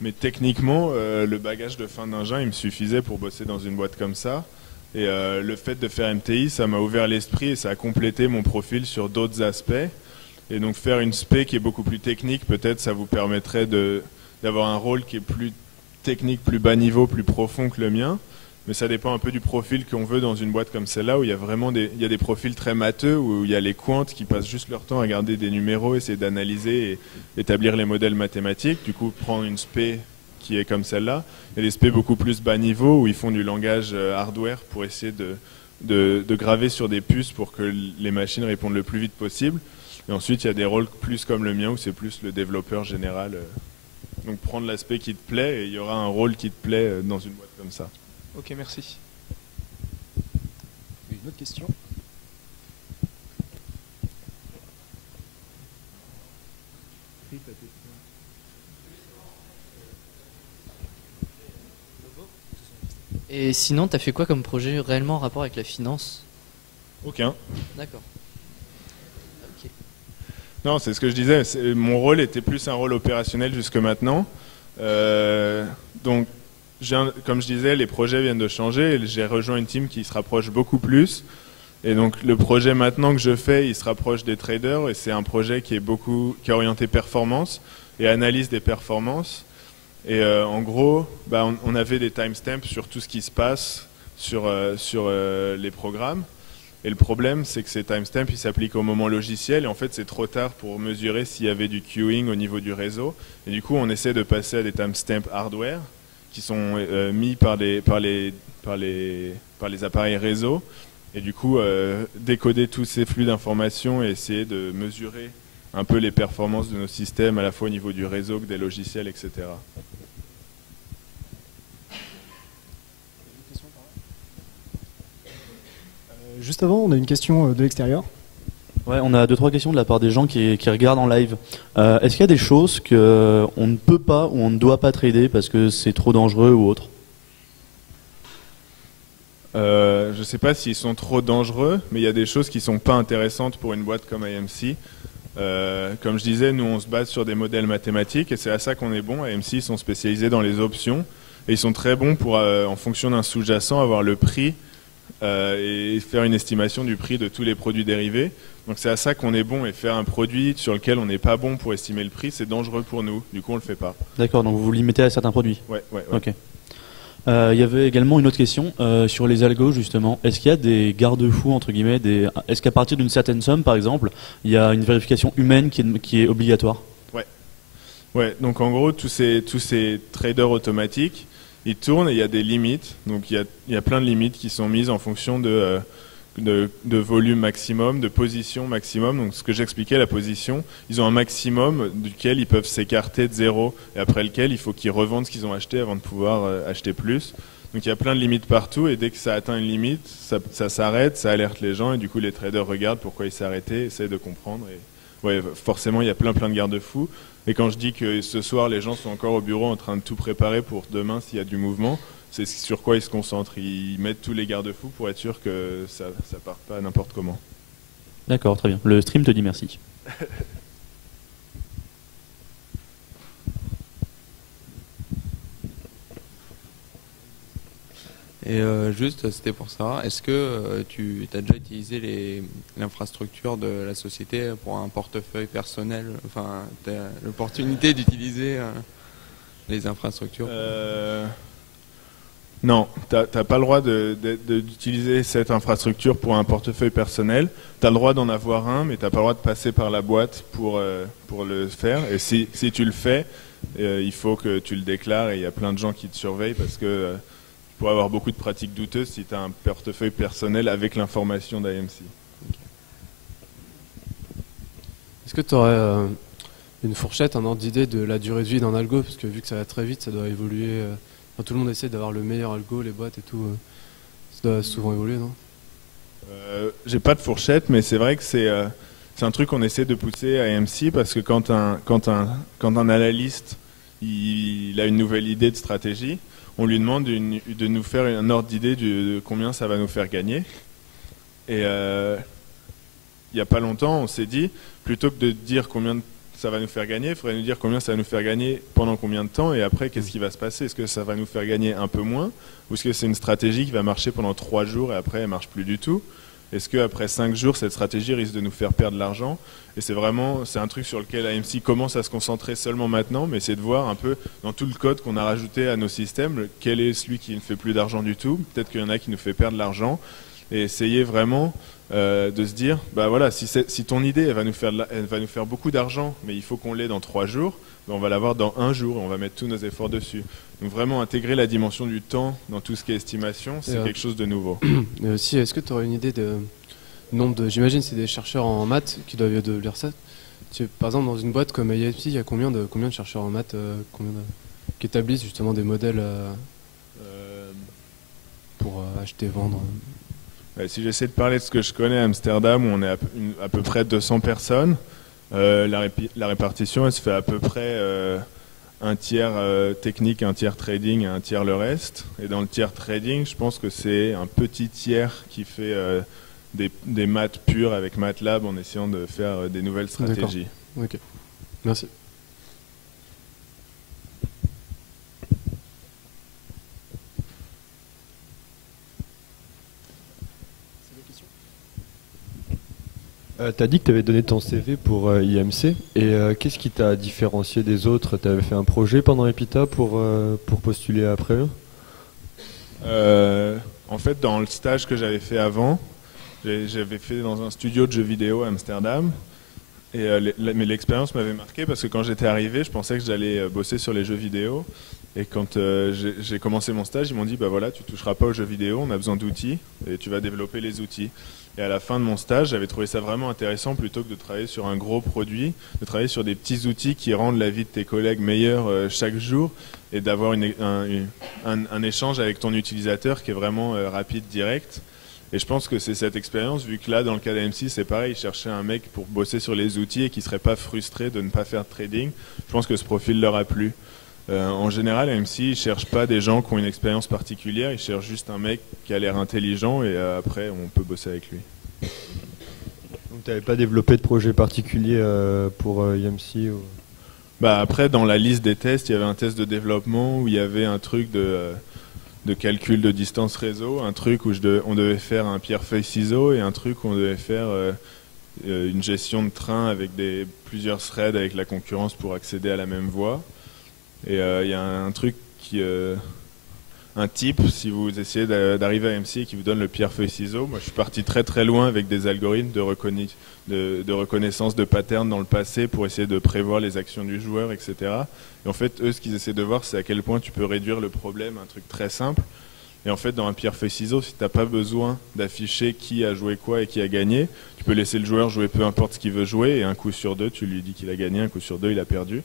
mais techniquement, le bagage de fin d'ingénieur, il me suffisait pour bosser dans une boîte comme ça. Et le fait de faire MTI, ça m'a ouvert l'esprit et ça a complété mon profil sur d'autres aspects. Et donc faire une spé qui est beaucoup plus technique, peut-être ça vous permettrait d'avoir un rôle qui est plus technique, plus bas niveau, plus profond que le mien. mais ça dépend un peu du profil qu'on veut dans une boîte comme celle-là, où il y a vraiment il y a des profils très matheux, où il y a les quants qui passent juste leur temps à regarder des numéros, essayer d'analyser et établir les modèles mathématiques. Du coup, prendre une spé qui est comme celle-là. Il y a des spé beaucoup plus bas niveau, où ils font du langage hardware pour essayer de graver sur des puces pour que les machines répondent le plus vite possible. Et ensuite, il y a des rôles plus comme le mien, où c'est plus le développeur général. Donc prendre l'aspect qui te plaît, et il y aura un rôle qui te plaît dans une boîte comme ça. Ok, merci. Une autre question. Et sinon, t'as fait quoi comme projet réellement en rapport avec la finance? Aucun. D'accord. Ok. Non, c'est ce que je disais. Mon rôle était plus un rôle opérationnel jusque maintenant. Donc, comme je disais, les projets viennent de changer. Et j'ai rejoint une team qui se rapproche beaucoup plus. Et donc, le projet maintenant que je fais, il se rapproche des traders. Et c'est un projet qui est orienté performance et analyse des performances. Et en gros, on avait des timestamps sur tout ce qui se passe sur les programmes. Et le problème, c'est que ces timestamps, ils s'appliquent au moment logiciel. Et en fait, c'est trop tard pour mesurer s'il y avait du queuing au niveau du réseau. Et du coup, on essaie de passer à des timestamps hardware qui sont mis par les appareils réseau. Et du coup, décoder tous ces flux d'informations et essayer de mesurer un peu les performances de nos systèmes, à la fois au niveau du réseau que des logiciels, etc. Juste avant, on a une question de l'extérieur. Ouais, on a 2-3 questions de la part des gens qui regardent en live. Est-ce qu'il y a des choses qu'on ne peut pas ou on ne doit pas trader parce que c'est trop dangereux ou autre? Je ne sais pas s'ils sont trop dangereux, mais il y a des choses qui ne sont pas intéressantes pour une boîte comme AMC. Comme je disais, nous on se base sur des modèles mathématiques et c'est à ça qu'on est bon. AMC, ils sont spécialisés dans les options et ils sont très bons pour, en fonction d'un sous-jacent, avoir le prix et faire une estimation du prix de tous les produits dérivés. Donc c'est à ça qu'on est bon, et faire un produit sur lequel on n'est pas bon pour estimer le prix, c'est dangereux pour nous. Du coup, on le fait pas. D'accord, donc vous vous limitez à certains produits. Ouais. Ok. Il y avait également une autre question sur les algos justement. Est-ce qu'il y a des garde-fous entre guillemets Est-ce qu'à partir d'une certaine somme, par exemple, il y a une vérification humaine qui est obligatoire? Ouais. Donc en gros, tous ces traders automatiques, ils tournent et il y a des limites. Donc il y a plein de limites qui sont mises en fonction de volume maximum, de position maximum. Donc ce que j'expliquais, la position, ils ont un maximum duquel ils peuvent s'écarter de zéro et après lequel il faut qu'ils revendent ce qu'ils ont acheté avant de pouvoir acheter plus. Donc il y a plein de limites partout et dès que ça atteint une limite, ça s'arrête, ça alerte les gens et du coup les traders regardent pourquoi il s'est arrêté, essayent de comprendre. Et ouais, forcément il y a plein de garde-fous. Et quand je dis que ce soir les gens sont encore au bureau en train de tout préparer pour demain s'il y a du mouvement, c'est sur quoi ils se concentrent. Ils mettent tous les garde-fous pour être sûr que ça ne parte pas n'importe comment. D'accord, très bien. Le stream te dit merci. Et juste, c'était pour savoir, est-ce que tu as déjà utilisé l'infrastructure de la société pour un portefeuille personnel? Enfin, tu as l'opportunité d'utiliser les infrastructures? Non, tu n'as pas le droit d'utiliser cette infrastructure pour un portefeuille personnel. Tu as le droit d'en avoir un, mais tu n'as pas le droit de passer par la boîte pour le faire. Et si tu le fais, il faut que tu le déclares et il y a plein de gens qui te surveillent parce que tu pourrais avoir beaucoup de pratiques douteuses si tu as un portefeuille personnel avec l'information d'AMC. Est-ce que tu aurais une fourchette, un ordre d'idée de la durée de vie d'un algo? Parce que vu que ça va très vite, ça doit évoluer. Tout le monde essaie d'avoir le meilleur algo, les boîtes et tout. Ça doit souvent évoluer, non? J'ai pas de fourchette, mais c'est vrai que c'est un truc qu'on essaie de pousser à AMC parce que quand un analyste il a une nouvelle idée de stratégie, on lui demande de nous faire un ordre d'idée de combien ça va nous faire gagner. Et il n'y a pas longtemps, on s'est dit, plutôt que de dire combien ça va nous faire gagner, il faudrait nous dire combien ça va nous faire gagner pendant combien de temps et après qu'est-ce qui va se passer. Est-ce que ça va nous faire gagner un peu moins ou est-ce que c'est une stratégie qui va marcher pendant 3 jours et après elle ne marche plus du tout? Est-ce qu'après 5 jours, cette stratégie risque de nous faire perdre de l'argent? Et c'est un truc sur lequel AMC commence à se concentrer seulement maintenant, mais c'est de voir un peu dans tout le code qu'on a rajouté à nos systèmes, quel est celui qui ne fait plus d'argent du tout. Peut-être qu'il y en a qui nous fait perdre de l'argent. Et essayer vraiment de se dire, bah voilà, si ton idée elle va nous faire beaucoup d'argent, mais il faut qu'on l'ait dans 3 jours, ben on va l'avoir dans 1 jour et on va mettre tous nos efforts dessus. Donc vraiment intégrer la dimension du temps dans tout ce qui est estimation, c'est quelque chose de nouveau. Et aussi, est-ce que tu aurais une idée de nombre de... J'imagine c'est des chercheurs en maths qui doivent lire ça. Par exemple, dans une boîte comme AIFC, il y a combien de chercheurs en maths qui établissent justement des modèles pour acheter, vendre? Si j'essaie de parler de ce que je connais à Amsterdam, où on est à peu près 200 personnes, la répartition elle se fait à peu près un tiers technique, un tiers trading et un tiers le reste. Et dans le tiers trading, je pense que c'est un petit tiers qui fait des maths pures avec MATLAB en essayant de faire des nouvelles stratégies. Ok, merci. Tu as dit que tu avais donné ton CV pour IMC, et qu'est-ce qui t'a différencié des autres? Tu avais fait un projet pendant Epita pour postuler après eux? En fait, dans le stage que j'avais fait avant, j'avais fait dans un studio de jeux vidéo à Amsterdam, mais l'expérience m'avait marqué parce que quand j'étais arrivé, je pensais que j'allais bosser sur les jeux vidéo. Et quand j'ai commencé mon stage, ils m'ont dit, bah voilà, tu toucheras pas aux jeux vidéo, on a besoin d'outils et tu vas développer les outils. Et à la fin de mon stage, j'avais trouvé ça vraiment intéressant, plutôt que de travailler sur un gros produit, de travailler sur des petits outils qui rendent la vie de tes collègues meilleure chaque jour, et d'avoir un échange avec ton utilisateur qui est vraiment rapide, direct. Et je pense que c'est cette expérience, vu que là, dans le cas d'AMC, c'est pareil, ils cherchaient un mec pour bosser sur les outils et qui ne serait pas frustré de ne pas faire de trading. Je pense que ce profil leur a plu. En général, AMC, ils ne cherchent pas des gens qui ont une expérience particulière, ils cherchent juste un mec qui a l'air intelligent et après, on peut bosser avec lui. Donc tu n'avais pas développé de projet particulier pour IMC ou... Bah après, dans la liste des tests, il y avait un test de développement où il y avait un truc de calcul de distance réseau, un truc où on devait faire un pierre-feuille-ciseau et un truc où on devait faire une gestion de train avec plusieurs threads avec la concurrence pour accéder à la même voie. Et il y a un truc un type, si vous essayez d'arriver à MC et qui vous donne le pierre-feuille-ciseau. Moi, je suis parti très très loin avec des algorithmes de reconnaissance de patterns dans le passé pour essayer de prévoir les actions du joueur, etc. Et en fait, eux, ce qu'ils essaient de voir, c'est à quel point tu peux réduire le problème, un truc très simple. Et en fait, dans un pierre-feuille-ciseau, si tu n'as pas besoin d'afficher qui a joué quoi et qui a gagné, tu peux laisser le joueur jouer peu importe ce qu'il veut jouer, et un coup sur deux, tu lui dis qu'il a gagné, un coup sur deux, il a perdu.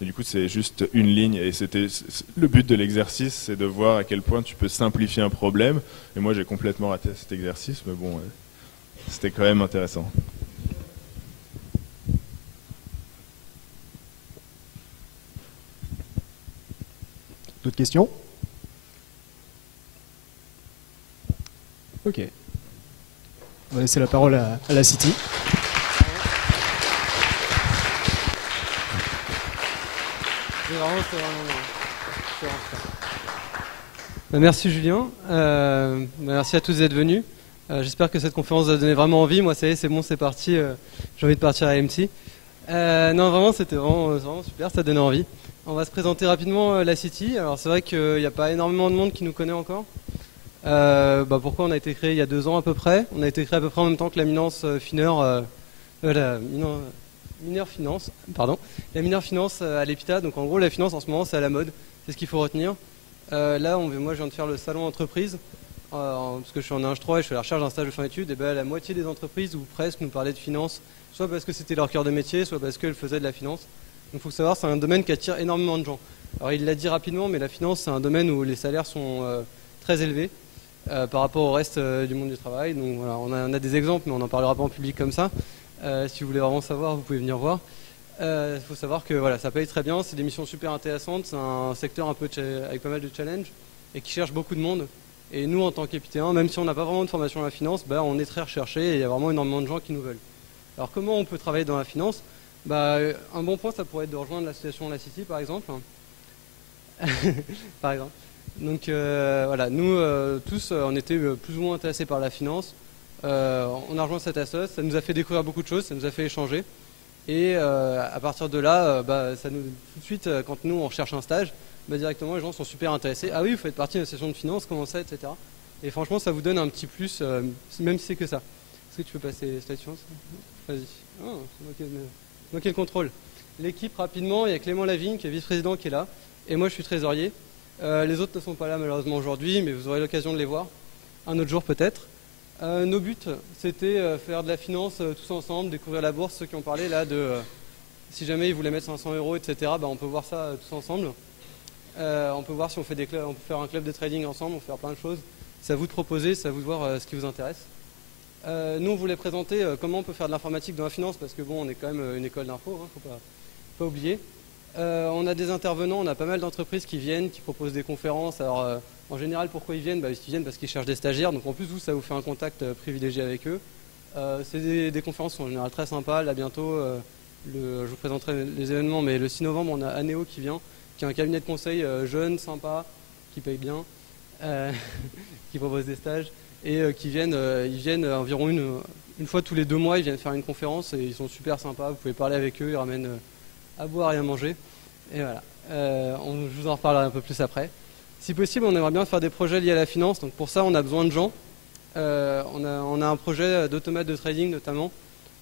Et du coup, c'est juste une ligne. Et le but de l'exercice, c'est de voir à quel point tu peux simplifier un problème. Et moi, j'ai complètement raté cet exercice, mais bon, c'était quand même intéressant. D'autres questions? Ok. On va laisser la parole à la City. Merci Julien, merci à tous d'être venus. J'espère que cette conférence vous a donné vraiment envie. Moi ça y est, c'est bon, c'est parti, j'ai envie de partir à AMC. Non vraiment, c'était vraiment super, ça donnait envie. On va se présenter rapidement la City. Alors c'est vrai qu'il n'y a pas énormément de monde qui nous connaît encore. Pourquoi on a été créé il y a 2 ans à peu près. On a été créé à peu près en même temps que la Minance Fineur, la Mineur Finance, pardon, la Mineur Finance à l'Epita. Donc en gros la finance en ce moment c'est à la mode, c'est ce qu'il faut retenir. Là moi je viens de faire le salon entreprise parce que je suis en Ing 3 et je suis à la recherche d'un stage de fin d'études. Et la moitié des entreprises ou presque nous parlaient de finance, soit parce que c'était leur cœur de métier, soit parce qu'elles faisaient de la finance. Donc il faut savoir, c'est un domaine qui attire énormément de gens. Alors il l'a dit rapidement, mais la finance c'est un domaine où les salaires sont très élevés par rapport au reste du monde du travail. Donc voilà, on a des exemples, mais on n'en parlera pas en public comme ça. Si vous voulez vraiment savoir, vous pouvez venir voir. Il faut savoir que voilà, ça paye très bien, c'est des missions super intéressantes, c'est un secteur un peu avec pas mal de challenges et qui cherche beaucoup de monde. Et nous, en tant qu'épitéens, même si on n'a pas vraiment de formation à la finance, on est très recherché et il y a vraiment énormément de gens qui nous veulent. Alors comment on peut travailler dans la finance? Un bon point, ça pourrait être de rejoindre l'association La City, par exemple. Par exemple. Donc voilà, nous tous, on était plus ou moins intéressés par la finance. on a rejoint cette assoce, ça nous a fait découvrir beaucoup de choses, ça nous a fait échanger. Et à partir de là, tout de suite, quand nous on recherche un stage, directement les gens sont super intéressés. Ah oui, vous faites partie de la session de finance, comment ça, etc. Et franchement, ça vous donne un petit plus, même si c'est que ça. Est-ce que tu peux passer cette station? Vas-y. Oh, c'est moi qui ai le contrôle. L'équipe, rapidement, il y a Clément Lavigne qui est vice-président qui est là. Et moi, je suis trésorier. Les autres ne sont pas là malheureusement aujourd'hui, mais vous aurez l'occasion de les voir un autre jour peut-être. Nos buts, c'était faire de la finance tous ensemble, découvrir la bourse. Ceux qui ont parlé là de si jamais ils voulaient mettre 500 €, etc., on peut voir ça tous ensemble. On peut voir si on fait des clubs, on peut faire un club de trading ensemble, on peut faire plein de choses. C'est à vous de proposer, c'est à vous de voir ce qui vous intéresse. Nous, on voulait présenter comment on peut faire de l'informatique dans la finance, parce que bon, on est quand même une école d'info, faut pas oublier. On a des intervenants, on a pas mal d'entreprises qui viennent, qui proposent des conférences. Alors, en général, pourquoi ils viennent? Ils viennent parce qu'ils cherchent des stagiaires. Donc en plus, vous, ça vous fait un contact privilégié avec eux. C'est des conférences qui sont en général très sympas. Là, bientôt, je vous présenterai les événements, mais le 6 novembre, on a Aneo qui vient, qui est un cabinet de conseil jeune, sympa, qui paye bien, qui propose des stages, et ils viennent environ une fois tous les 2 mois, ils viennent faire une conférence, et ils sont super sympas. Vous pouvez parler avec eux, ils ramènent à boire et à manger. Et voilà, je vous en reparlerai un peu plus après. Si possible, on aimerait bien faire des projets liés à la finance. Donc pour ça, on a besoin de gens. On a un projet d'automate de trading notamment,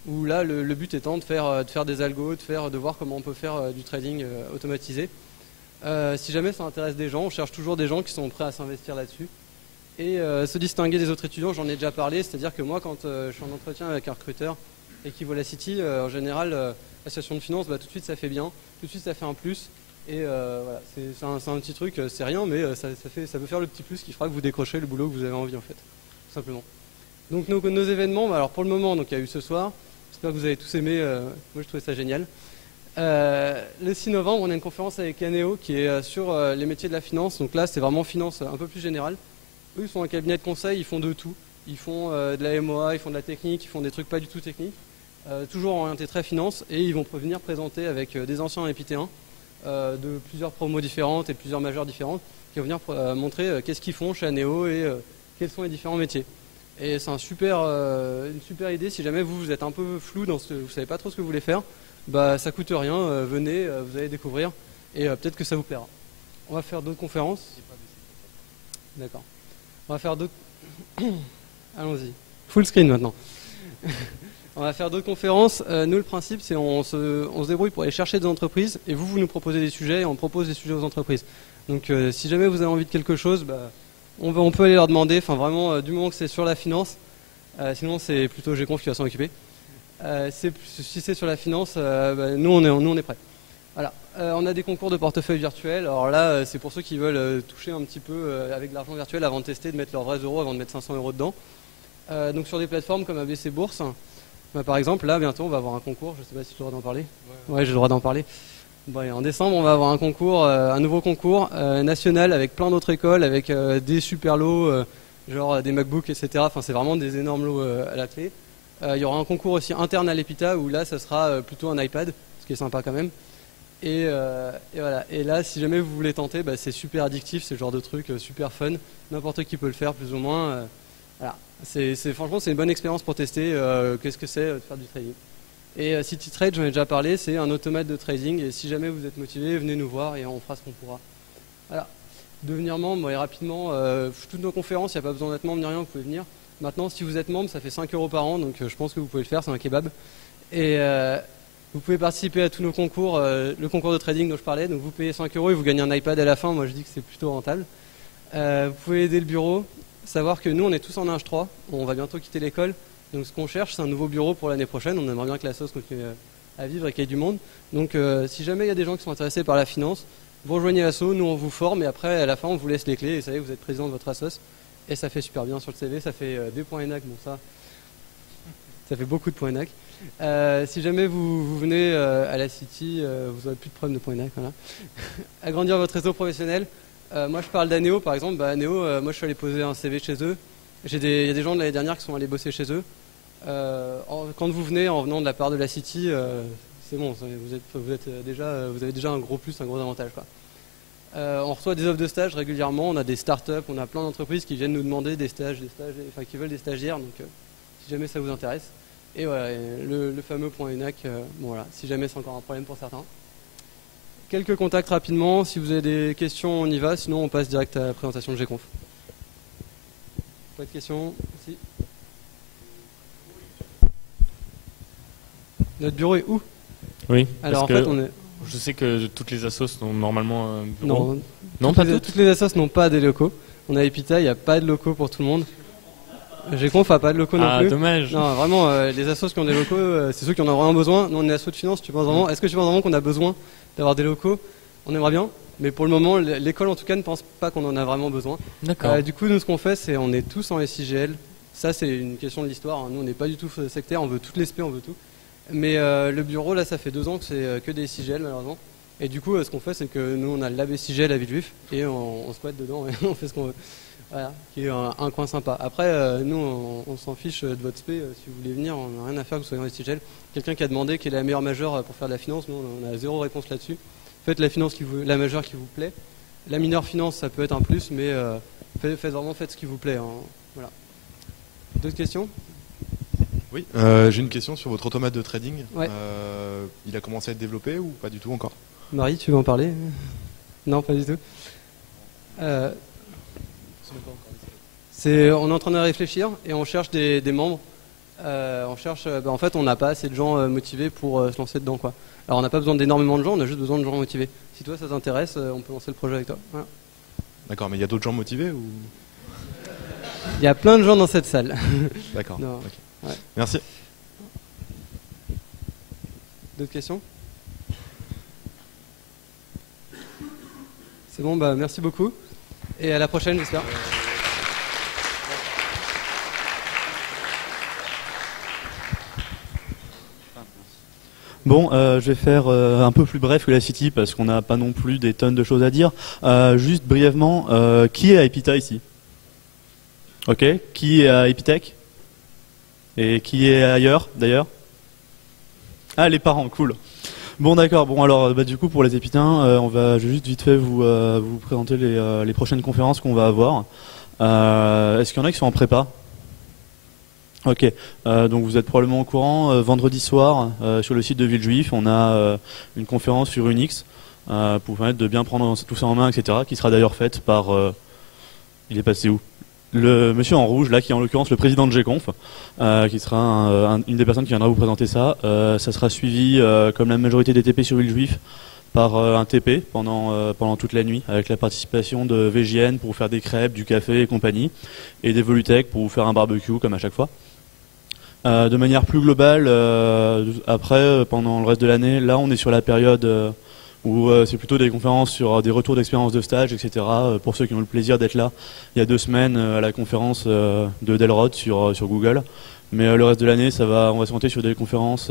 où là, le but étant de faire des algos, de voir comment on peut faire du trading automatisé. Si jamais ça intéresse des gens, on cherche toujours des gens qui sont prêts à s'investir là-dessus. Et se distinguer des autres étudiants, j'en ai déjà parlé. C'est-à-dire que moi, quand je suis en entretien avec un recruteur et qu'il voit la City, en général, la session de finance, tout de suite ça fait bien, tout de suite ça fait un plus. Et voilà, c'est un petit truc, c'est rien, mais ça peut faire le petit plus qui fera que vous décrochez le boulot que vous avez envie en fait, tout simplement. Donc nos événements, alors pour le moment, donc il y a eu ce soir, j'espère que vous avez tous aimé, moi je trouvais ça génial. Le 6 novembre, on a une conférence avec Aneo qui est sur les métiers de la finance, donc là c'est vraiment finance un peu plus générale. Eux ils sont un cabinet de conseil, ils font de tout, ils font de la MOA, ils font de la technique, ils font des trucs pas du tout techniques, toujours orientés très finance, et ils vont venir présenter avec des anciens épithéens de plusieurs promos différentes et plusieurs majeures différentes qui vont venir montrer qu'est-ce qu'ils font chez Aneo et quels sont les différents métiers. Et c'est une super idée si jamais vous êtes un peu flou, vous ne savez pas trop ce que vous voulez faire, ça coûte rien, venez, vous allez découvrir et peut-être que ça vous plaira. On va faire d'autres conférences. D'accord. On va faire d'autres... Allons-y. Full screen maintenant. On va faire d'autres conférences. Nous, le principe, c'est on se débrouille pour aller chercher des entreprises et vous nous proposez des sujets et on propose des sujets aux entreprises. Donc, si jamais vous avez envie de quelque chose, on peut aller leur demander. Enfin, vraiment, du moment que c'est sur la finance. Sinon, c'est plutôt Gconf qui va s'en occuper. Si c'est sur la finance, nous, on est prêts. Voilà. On a des concours de portefeuille virtuel. Alors là, c'est pour ceux qui veulent toucher un petit peu avec de l'argent virtuel avant de tester, de mettre leurs vrais euros avant de mettre 500 € dedans. Donc, sur des plateformes comme ABC Bourse. Par exemple, là, bientôt, on va avoir un concours. Je ne sais pas si j'ai le droit d'en parler. Ouais, j'ai le droit d'en parler. En décembre, on va avoir un concours, un nouveau concours national avec plein d'autres écoles, avec des super lots, genre des MacBooks, etc. Enfin, c'est vraiment des énormes lots à la clé. Il y aura un concours aussi interne à l'EPITA où là, ça sera plutôt un iPad, ce qui est sympa quand même. Et voilà. Et là, si jamais vous voulez tenter, c'est super addictif, c'est le genre de truc super fun. N'importe qui peut le faire, plus ou moins. Voilà. Franchement, c'est une bonne expérience pour tester qu'est-ce que c'est de faire du trading. Et CityTrade, j'en ai déjà parlé, c'est un automate de trading. Et si jamais vous êtes motivé, venez nous voir et on fera ce qu'on pourra. Voilà. Devenir membre, et rapidement, toutes nos conférences, il n'y a pas besoin d'être membre ni rien, vous pouvez venir. Maintenant, si vous êtes membre, ça fait 5 € par an, donc je pense que vous pouvez le faire, c'est un kebab. Et vous pouvez participer à tous nos concours, le concours de trading dont je parlais. Donc vous payez 5 € et vous gagnez un iPad à la fin. Moi, je dis que c'est plutôt rentable. Vous pouvez aider le bureau. Savoir que nous, on est tous en Ing 3, on va bientôt quitter l'école, donc ce qu'on cherche, c'est un nouveau bureau pour l'année prochaine. On aimerait bien que la sauce continue à vivre et qu'il y ait du monde. Donc si jamais il y a des gens qui sont intéressés par la finance, vous rejoignez l'asso, nous on vous forme et après à la fin on vous laisse les clés et vous savez que vous êtes président de votre assos et ça fait super bien sur le CV, ça fait des points ENAC, bon ça fait beaucoup de points ENAC. Si jamais vous venez à la City, vous n'aurez plus de problème de points ENAC. Voilà. Agrandir votre réseau professionnel. Moi je parle d'Aneo par exemple, Aneo, moi je suis allé poser un CV chez eux, il y a des gens de l'année dernière qui sont allés bosser chez eux. Quand vous venez en venant de la part de la City, c'est bon, vous avez déjà un gros plus, un gros avantage, quoi. On reçoit des offres de stage régulièrement, on a des startups, on a plein d'entreprises qui viennent nous demander des stages, enfin qui veulent des stagiaires, donc si jamais ça vous intéresse. Et voilà, et le fameux point ENAC, bon voilà, si jamais c'est encore un problème pour certains. Quelques contacts rapidement, si vous avez des questions on y va, sinon on passe direct à la présentation de GConf. Pas de questions? Si. Notre bureau est où? Oui, alors en parce fait que on est... je sais que toutes les assos ont normalement un bureau. Non, toutes les assos n'ont pas des locaux. On a Epita, il n'y a pas de locaux pour tout le monde. GConf n'a pas de locaux non plus. Ah, dommage. Non, vraiment, les assos qui ont des locaux, c'est ceux qui en ont vraiment besoin. Nous, on est asso de finance. Est-ce que tu penses vraiment qu'on a besoin d'avoir des locaux? On aimerait bien, mais pour le moment, l'école en tout cas ne pense pas qu'on en a vraiment besoin. D'accord. Du coup, nous, ce qu'on fait, c'est on est tous en SIGL. Ça, c'est une question de l'histoire. Hein. Nous, on n'est pas du tout sectaire. On veut toutes les SP, on veut tout. Mais le bureau, là, ça fait 2 ans que c'est que des SIGL, malheureusement. Et du coup, ce qu'on fait, c'est que nous, on a le lab SIGL à Villejuif et on squatte dedans et on fait ce qu'on veut. Voilà, qui est un coin sympa. Après, nous, on s'en fiche de votre SP. Si vous voulez venir, on n'a rien à faire que vous soyez en SIGL. Quelqu'un qui a demandé quelle est la meilleure majeure pour faire de la finance, nous, on a 0 réponse là-dessus. Faites la majeure qui vous plaît. La mineure finance, ça peut être un plus, mais faites ce qui vous plaît. Hein. Voilà. D'autres questions? Oui, j'ai une question sur votre automate de trading. Ouais. Il a commencé à être développé ou pas du tout encore? Marie, tu veux en parler? Non, pas du tout. On est en train de réfléchir et on cherche des membres. En fait, on n'a pas assez de gens motivés pour se lancer dedans, quoi. Alors, on n'a pas besoin d'énormément de gens, on a juste besoin de gens motivés. Si toi, ça t'intéresse, on peut lancer le projet avec toi. Voilà. D'accord, mais il y a d'autres gens motivés ou? Il y a plein de gens dans cette salle. D'accord. Okay. Ouais. Merci. D'autres questions? C'est bon, bah merci beaucoup. Et à la prochaine, j'espère. Bon, je vais faire un peu plus bref que la City parce qu'on n'a pas non plus des tonnes de choses à dire. Juste brièvement, qui est à Epita ici? Ok, qui est à Epitech? Et qui est ailleurs d'ailleurs? Ah, les parents, cool. Bon, d'accord. Bon, alors, du coup, pour les épitains, je vais juste vite fait vous présenter les prochaines conférences qu'on va avoir. Est-ce qu'il y en a qui sont en prépa? Ok, donc vous êtes probablement au courant, vendredi soir, sur le site de Villejuif, on a une conférence sur Unix, pour vous permettre de bien prendre tout ça en main, etc., qui sera d'ailleurs faite par... il est passé où? Le monsieur en rouge, là, qui est en l'occurrence le président de GConf, qui sera une des personnes qui viendra vous présenter ça. Ça sera suivi, comme la majorité des TP sur Villejuif, par un TP pendant toute la nuit, avec la participation de VJN pour vous faire des crêpes, du café et compagnie, et des Volutech pour vous faire un barbecue, comme à chaque fois. De manière plus globale, après, pendant le reste de l'année, là on est sur la période où c'est plutôt des conférences sur des retours d'expérience de stage, etc. Pour ceux qui ont le plaisir d'être là, il y a 2 semaines à la conférence de Delrod sur Google. Mais le reste de l'année, on va se monter sur des conférences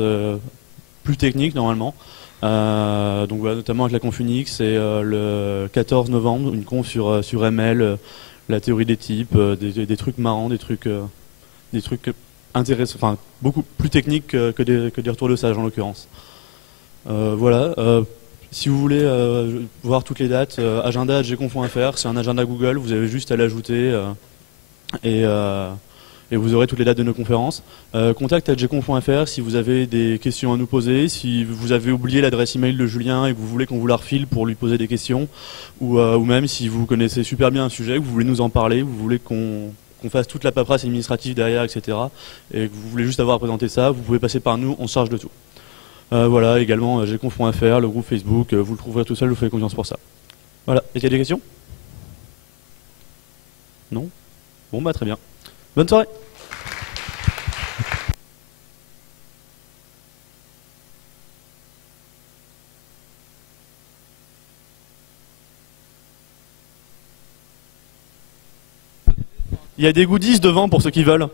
plus techniques normalement. Donc voilà, notamment avec la conf Unix et le 14 novembre, une conf sur ML, la théorie des types, des trucs marrants, des trucs intéressant, enfin beaucoup plus technique que des retours de stage en l'occurrence. Voilà. Si vous voulez voir toutes les dates, agenda@gconf.fr, c'est un agenda Google, vous avez juste à l'ajouter et vous aurez toutes les dates de nos conférences. Contact@gconf.fr si vous avez des questions à nous poser, si vous avez oublié l'adresse email de Julien et que vous voulez qu'on vous la refile pour lui poser des questions, ou même si vous connaissez super bien un sujet, que vous voulez nous en parler, vous voulez qu'on fasse toute la paperasse administrative derrière, etc. Et que vous voulez juste avoir à présenter ça, vous pouvez passer par nous, on se charge de tout. Voilà, également gconf.fr, le groupe Facebook, vous le trouverez tout seul, je vous fais confiance pour ça. Voilà, est-ce qu'il y a des questions? Non? Bon, bah très bien. Bonne soirée. Il y a des goodies devant pour ceux qui veulent.